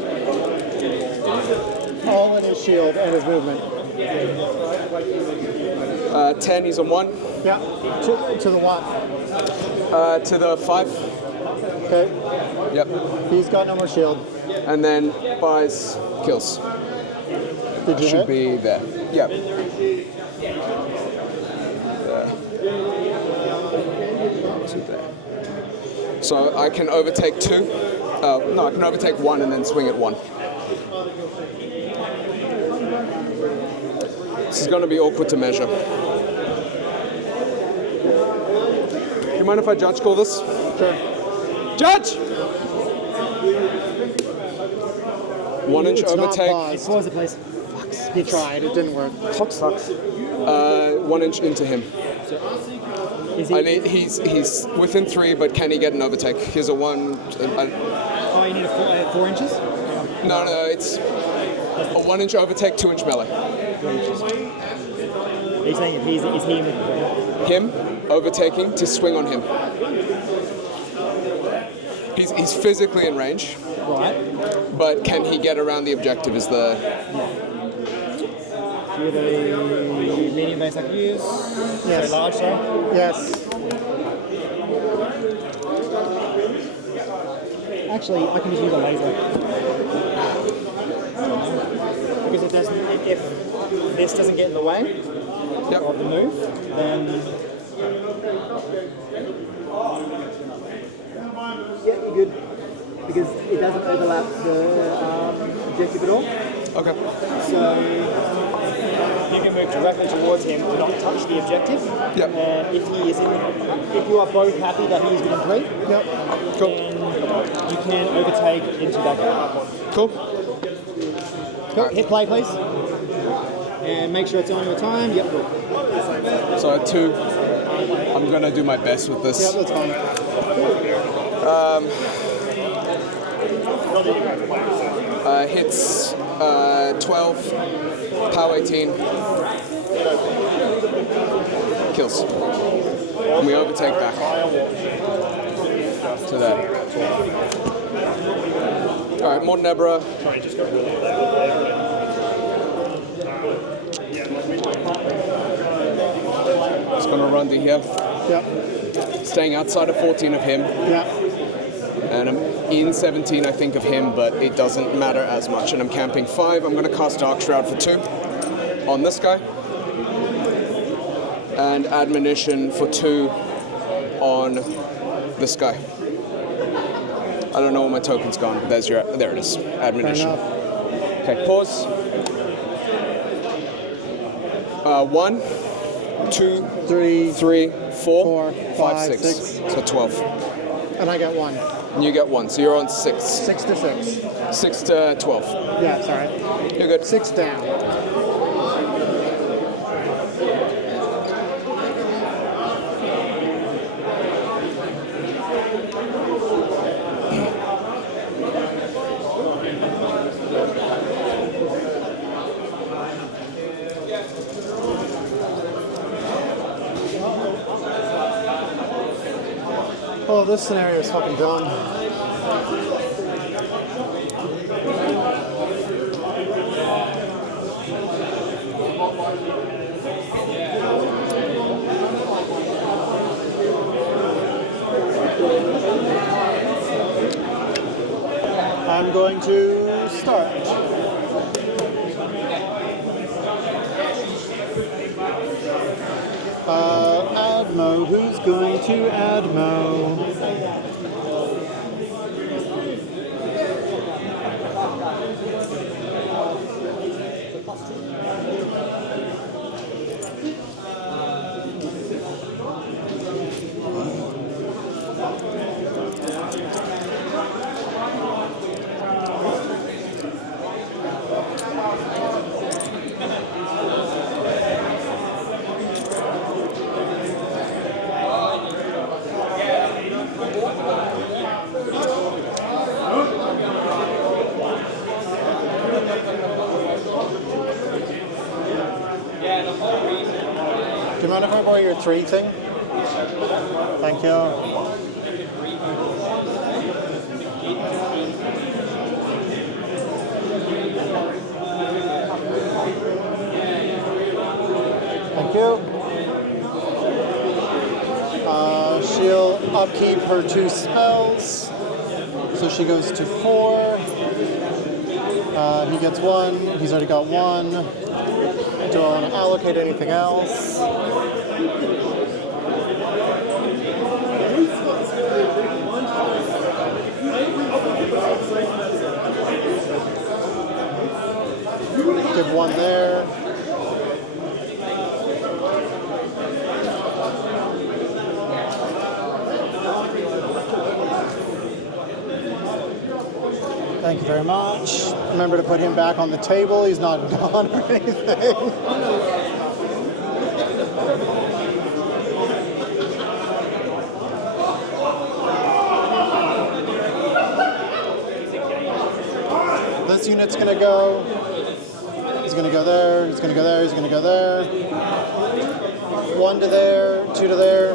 All in his shield and his movement. 10, he's on 1. Yeah. To the what? To the 5. Okay. Yep. He's got no more shield. And then buys, kills. Did you Should hit? be there. Yep. There. So I can overtake 2. No, I can overtake 1 and then swing at 1. This is going to be awkward to measure. Do you mind if I judge call this? Sure. Judge! 1 inch It's not overtake. paused. Pause it, please. He tried. It didn't work. Clock sucks. 1 inch into him. Is I he? need, he's within 3, but can he get an overtake? Here's a 1. Oh, you need a 4 inches? No, it's a 1 inch overtake, 2 inch melee. 4 inches. Are you saying is he in the Him overtaking to swing on him. He's physically in range, right? but can he get around the objective is the... Do you have a medium base I can use? Yes. So large, sorry? Yes. Actually, I can just use a laser. Because it doesn't, if this doesn't get in the way Yep. of the move, then yeah, you're good. Because it doesn't overlap the objective at all. Okay. So you can move directly towards him to not touch the objective. Yep. And if he is if you are both happy that he is within 3, Yep. Cool. then you can overtake into that gap. Cool. Go, hit play, please. And make sure it's on your time. Yep, cool. So at 2, I'm going to do my best with this. Yep, that's fine. Hits 12, power 18, kills. And we overtake back to that. All right, Mortenebra. Just gonna run to here, Yep. staying outside of 14 of him. Yep. And I'm in 17, I think, of him, but it doesn't matter as much. And I'm camping 5. I'm going to cast Dark Shroud for 2 on this guy. And Admonition for 2 on this guy. I don't know where my token's gone. There it is. Admonition. Okay, pause. 1. 2, Three, 3, 4, four, 5, five, 6. six. So 12. and I get 1. And you get 1, so you're on 6. 6 to 6. 6 to 12. Yeah, sorry. You're good. 6 down. Oh, this scenario is fucking dumb. I'm going to start. Admo, who's going to Admo? Do you mind if I borrow your 3 thing? Thank you. Thank you. She'll upkeep her 2 spells. So she goes to 4. He gets 1. He's already got 1. Do I want to allocate anything else? Give 1 there. Thank you very much. Remember to put him back on the table. He's not gone or anything. This unit's gonna go. He's gonna go there. He's gonna go there. He's gonna go there. 1 to there. 2 to there.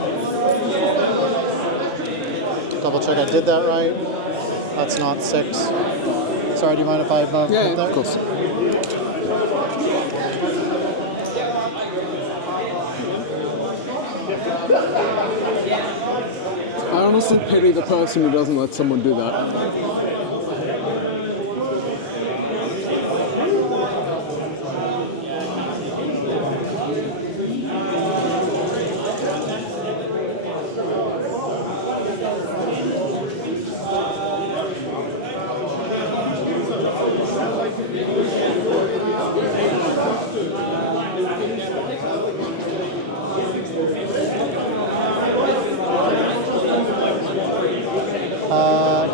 Double check I did that right. That's not 6. Sorry, do you mind if I move Yeah, there? of course. I honestly pity the person who doesn't let someone do that.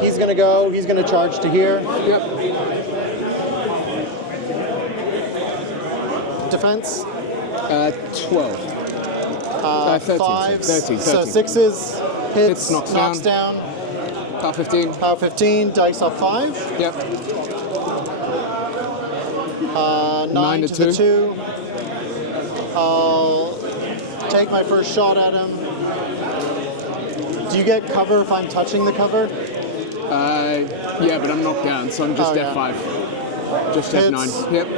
He's gonna go. He's gonna charge to here. Yep. Defense. 12. 13. 5. 13. So 6s. Hits. Knocks down. Power 15. Power 15. Dice off 5. Yep. 9 to the 2. 2. I'll take my first shot at him. Do you get cover if I'm touching the cover? Yeah, but I'm knocked down, so I'm just yeah. F5. Just Hits. F9. Yep.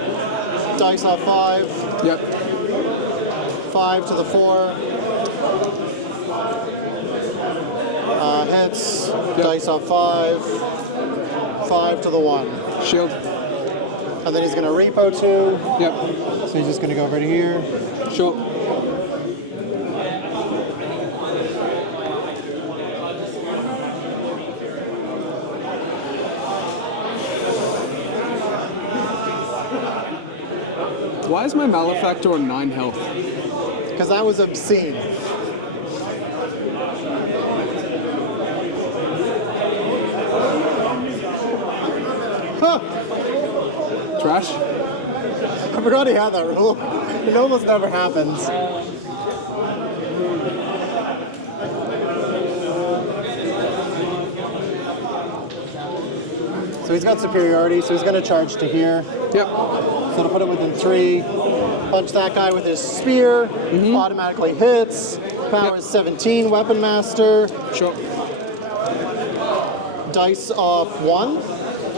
Dice off 5. Yep. 5 to the 4. Hits. Yep. Dice off 5. 5 to the 1. Shield. And then he's going to repo 2. Yep. So he's just going to go over to here. Sure. Why is my Malefactor on 9 health? Because that was obscene. Huh. Trash? I forgot he had that rule. It almost never happens. So he's got superiority, so he's going to charge to here. Yep. So to put him within 3, punch that guy with his spear, automatically hits. Power is 17, Weapon Master. Sure. Dice off 1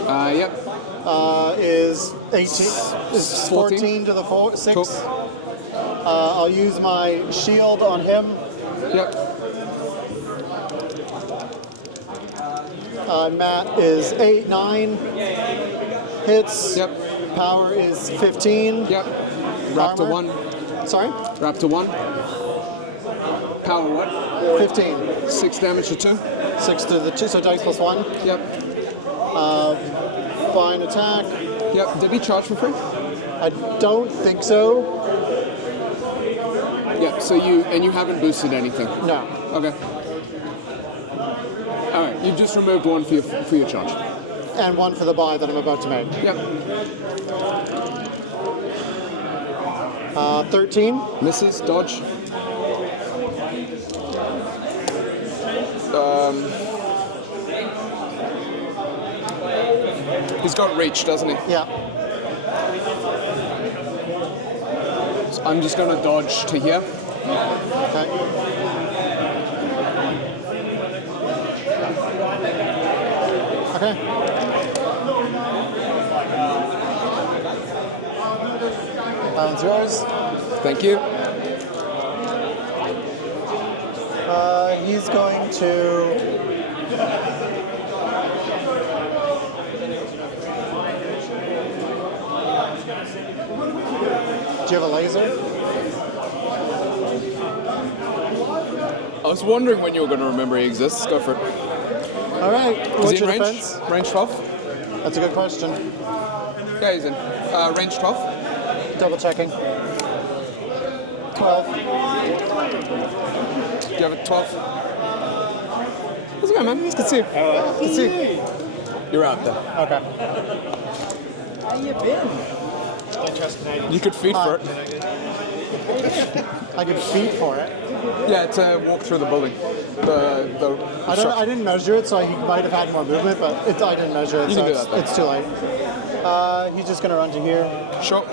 Yep. is 18. Is 14 to the 6. Cool. I'll use my shield on him. Yep. Matt is 8, 9. Hits. Yep. Power is 15. Yep. Wrap to Armor. 1. Sorry? Wrap to 1. Power what? 15. 6 damage to 2. 6 to the 2, so dice plus 1. Yep. Fine attack. Yep. Did he charge for free? I don't think so. Yep. So you haven't boosted anything. No. Okay. All right. You just removed 1 for your charge. And 1 for the buy that I'm about to make. Yep. 13. Misses. Dodge. He's got reach, doesn't he? Yeah. So I'm just going to dodge to here. Okay. Okay. That one's yours. Thank you. He's going to... Do you have a laser? I was wondering when you were going to remember he exists. Go for it. All right. Is What's he in your range? defense? Range 12? That's a good question. Yeah, he's in. Range 12? Double checking. 12. Do you have a 12? How's it going, man? Good to see you. Good to see. You're out there. Okay. How you been? You could feed for it. I could feet for it. Yeah, to walk through the building. The I didn't measure it, so he might have had more movement, but I didn't measure it, You so can do that then. it's too late. He's just gonna run to here. Sure.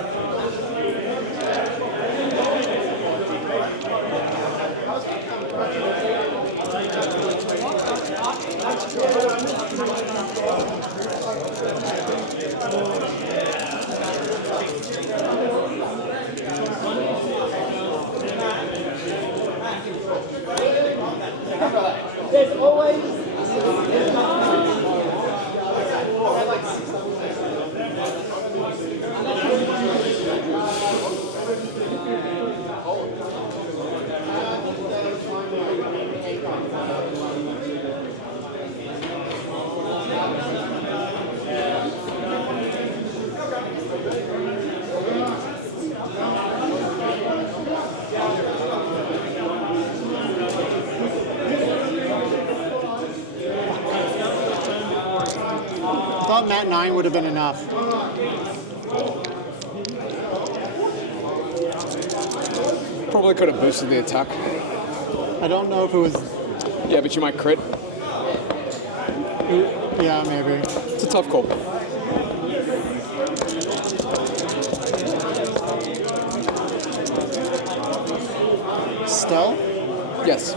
There's always... I thought Matt 9 would have been enough. Probably could have boosted the attack. I don't know if it was. Yeah, but you might crit. Yeah, maybe. It's a tough call. Stealth? Yes.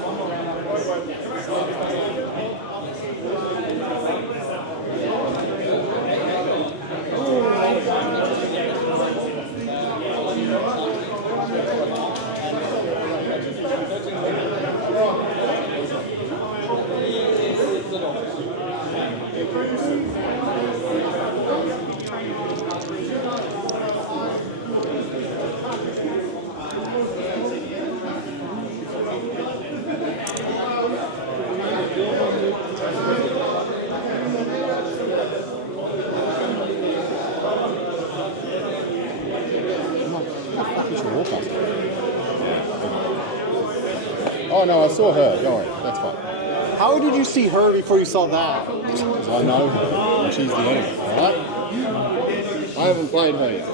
Oh no, I saw her. Don't worry, that's fine. How did you see her before you saw that? Because I know her, and she's the enemy, alright? I haven't played her yet.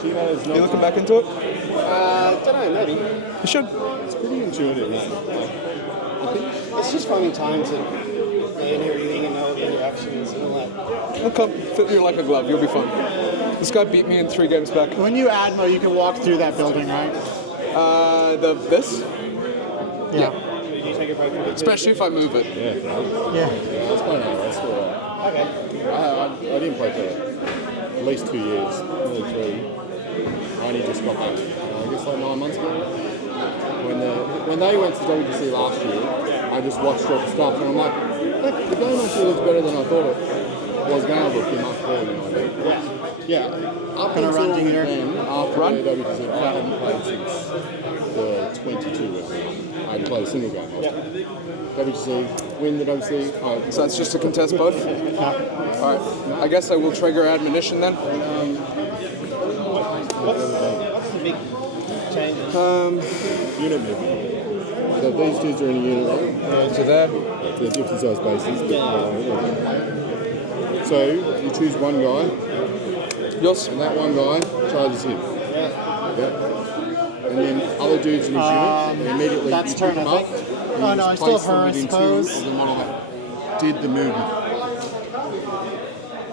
She knows You not. looking back into it? Don't know, maybe. You should. It's pretty intuitive, man. Like, I think It's just finding time to learn everything and know the interactions and all that. It'll come fit you like a glove. You'll be fine. This guy beat me in 3 games back. When you Admo, you can walk through that building, right? This? Yeah. Especially if I move it. Yeah. let's play another. That's all right. Okay. I didn't play for at least 2 years, nearly 3. I only just got back, I guess like 9 months ago. When they went to WGC last year, I just watched all the stuff and I'm like, heck, the game actually looks better than I thought it was going to look in much better than I did. Yeah, up Gonna until run here. then, after the WGC, I hadn't played since the 22. I hadn't played a single game. WGC, win the WGC. So that's just to contest both? Alright. I guess I will trigger admonition then. What's the big changes? Unit movement. So these dudes are in a unit level. To there. They're different size bases. So you choose one guy, Yours. and that one guy charges him. Yeah. And then other dudes in his unit, immediately that's you turn, pick them I up. think. and Oh, you no, just I still have place them her, I within 2 suppose. of the model that did the movement.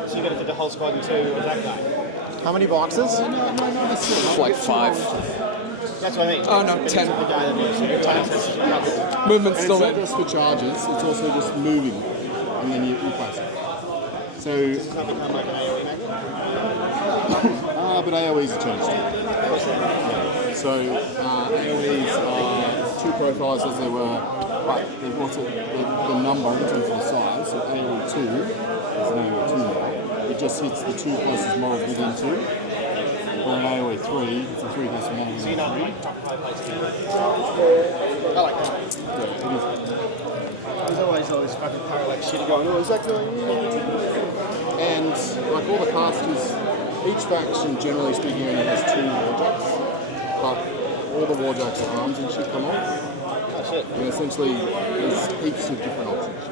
So you're going to fit the whole squad into that guy. How many boxes? Like 5. That's what I mean. Oh, no, It's 10. The guy that moves. So your time says you covered. Movement's And still it's not there. just for charges, it's also just moving, and then you replace it. So, It's not become like an AoE maybe. but AoEs are changed. So, AoEs are 2 profiles as they were, but they've got the number in terms of the size. So AoE 2 is an AoE 2 now. It just hits the 2 closest models within 2. Or an AoE 3, it's a 3 closest models So you're within not 3. like top 5 places. I like that. Yeah, it is. There's always all this fucking parallax shit going, oh, is that going? And like all the casters, each faction generally speaking only has 2 warjacks, but all the warjacks arms and shit come off. Oh shit. And essentially there's heaps of different options.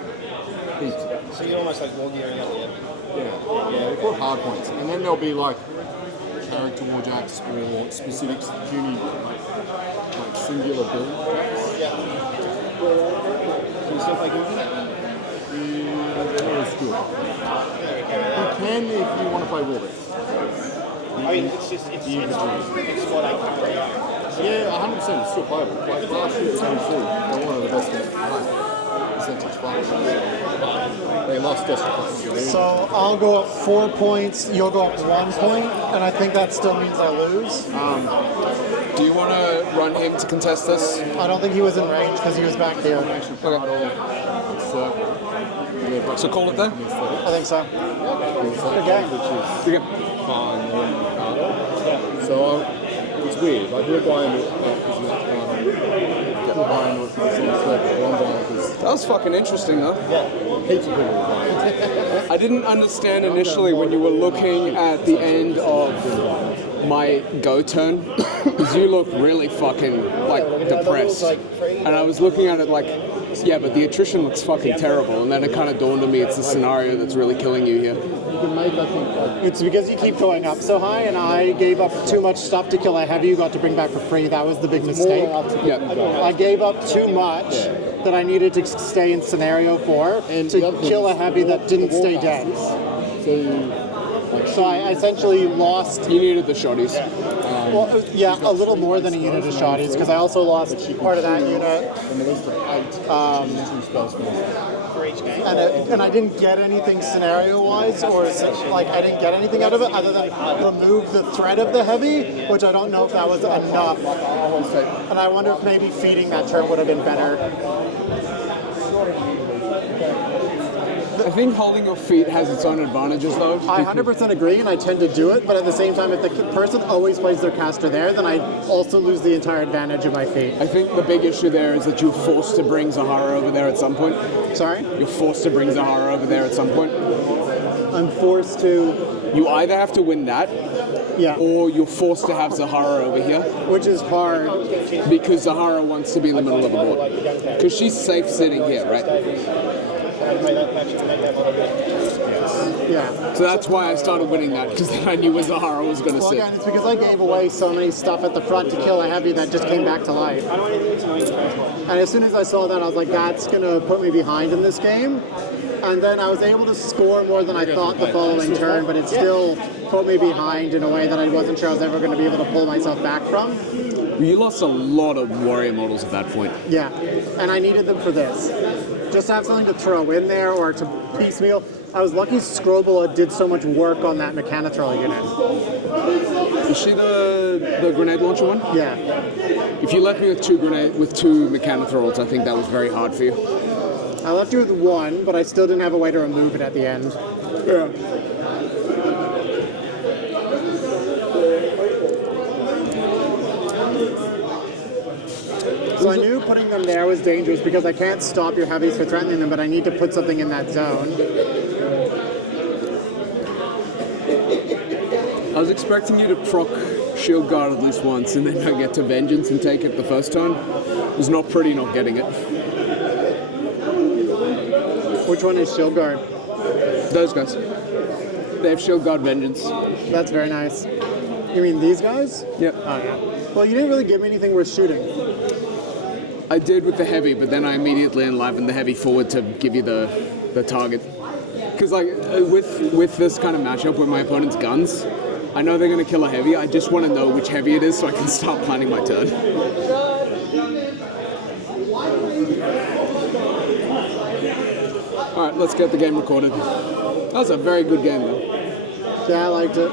Heaps. So you're almost like war gearing up the end. Yeah, they call it hard points. And then there'll be like character warjacks or specific unique like singular build jacks. Yeah. Can you still play Google? It's good. You can if you want to play Warbeck. I mean, it's just, it's what I currently own. Yeah, 100% it's still playable. Like last year at MC, they're one of the best percentage players. They lost Destiny. So I'll go up 4 points, you'll go up 1 point, and I think that still means I lose. Do you want to run him to contest this? I don't think he was in range because he was back here. So call it there? I think so. Good game. Good game. Fine, so it's weird. Like we're buying it because we're buying it because I'm buying it because That was fucking interesting though. heaps of people are buying it. I didn't understand initially when you were looking at the end of my go turn, because you look really fucking like depressed. And I was looking at it like, yeah, but the attrition looks fucking terrible. And then it kind of dawned on me it's the scenario that's really killing you here. You can make, I think, like It's because you keep going up so high, and I gave up too much stuff to kill a heavy you got to bring back for free. That was the big mistake. Yeah. I gave up too much that I needed to stay in scenario 4 And to the other thing kill a is, heavy that didn't stay dead. So I essentially lost. You needed the shotties. Well, yeah, a little more than a unit of shotties because I also lost part of that unit, from the list of 8, 2 spells for this. For each game. and I didn't get anything scenario-wise, or like I didn't get anything out of it other than remove the threat of the heavy, which I don't know if that was enough. And I wonder if maybe feeding that turn would have been better. I think holding your feet has its own advantages though. I 100% agree, and I tend to do it, but at the same time, if the person always plays their caster there, then I also lose the entire advantage of my feet. I think the big issue there is that you're forced to bring Zahara over there at some point. Sorry? You're forced to bring Zahara over there at some point. I'm forced to You either have to win that, Yeah. or you're forced to have Zahara over here, Which is hard. because Zahara wants to be in the middle of the board. Because she's safe sitting here, right? Yeah. So that's why I started winning that, because then I knew where Zahara was going to Well, sit. again, it's because I gave away so many stuff at the front to kill a heavy that just came back to life. And as soon as I saw that, I was like, that's going to put me behind in this game. And then I was able to score more than I thought the following turn, but it still put me behind in a way that I wasn't sure I was ever going to be able to pull myself back from. You lost a lot of warrior models at that point. Yeah, and I needed them for this. Just to have something to throw in there or to piecemeal. I was lucky Scrobola did so much work on that Mechanitrol unit. Is she the grenade launcher one? Yeah. If you left me with two Mechanithrals, I think that was very hard for you. I left you with one, but I still didn't have a way to remove it at the end. Yeah. So I knew putting them there was dangerous because I can't stop your heavies for threatening them, but I need to put something in that zone. I was expecting you to proc Shield Guard at least once, and then I get to Vengeance and take it the first turn. It was not pretty not getting it. Which one is Shield Guard? Those guys. They have Shield Guard Vengeance. That's very nice. You mean these guys? Yep. Oh, yeah. Well, you didn't really give me anything worth shooting. I did with the heavy, but then I immediately enlivened the heavy forward to give you the target. Because like with this kind of matchup with my opponent's guns, I know they're going to kill a heavy. I just want to know which heavy it is so I can start planning my turn. All right, let's get the game recorded. That was a very good game, though. Yeah, I liked it.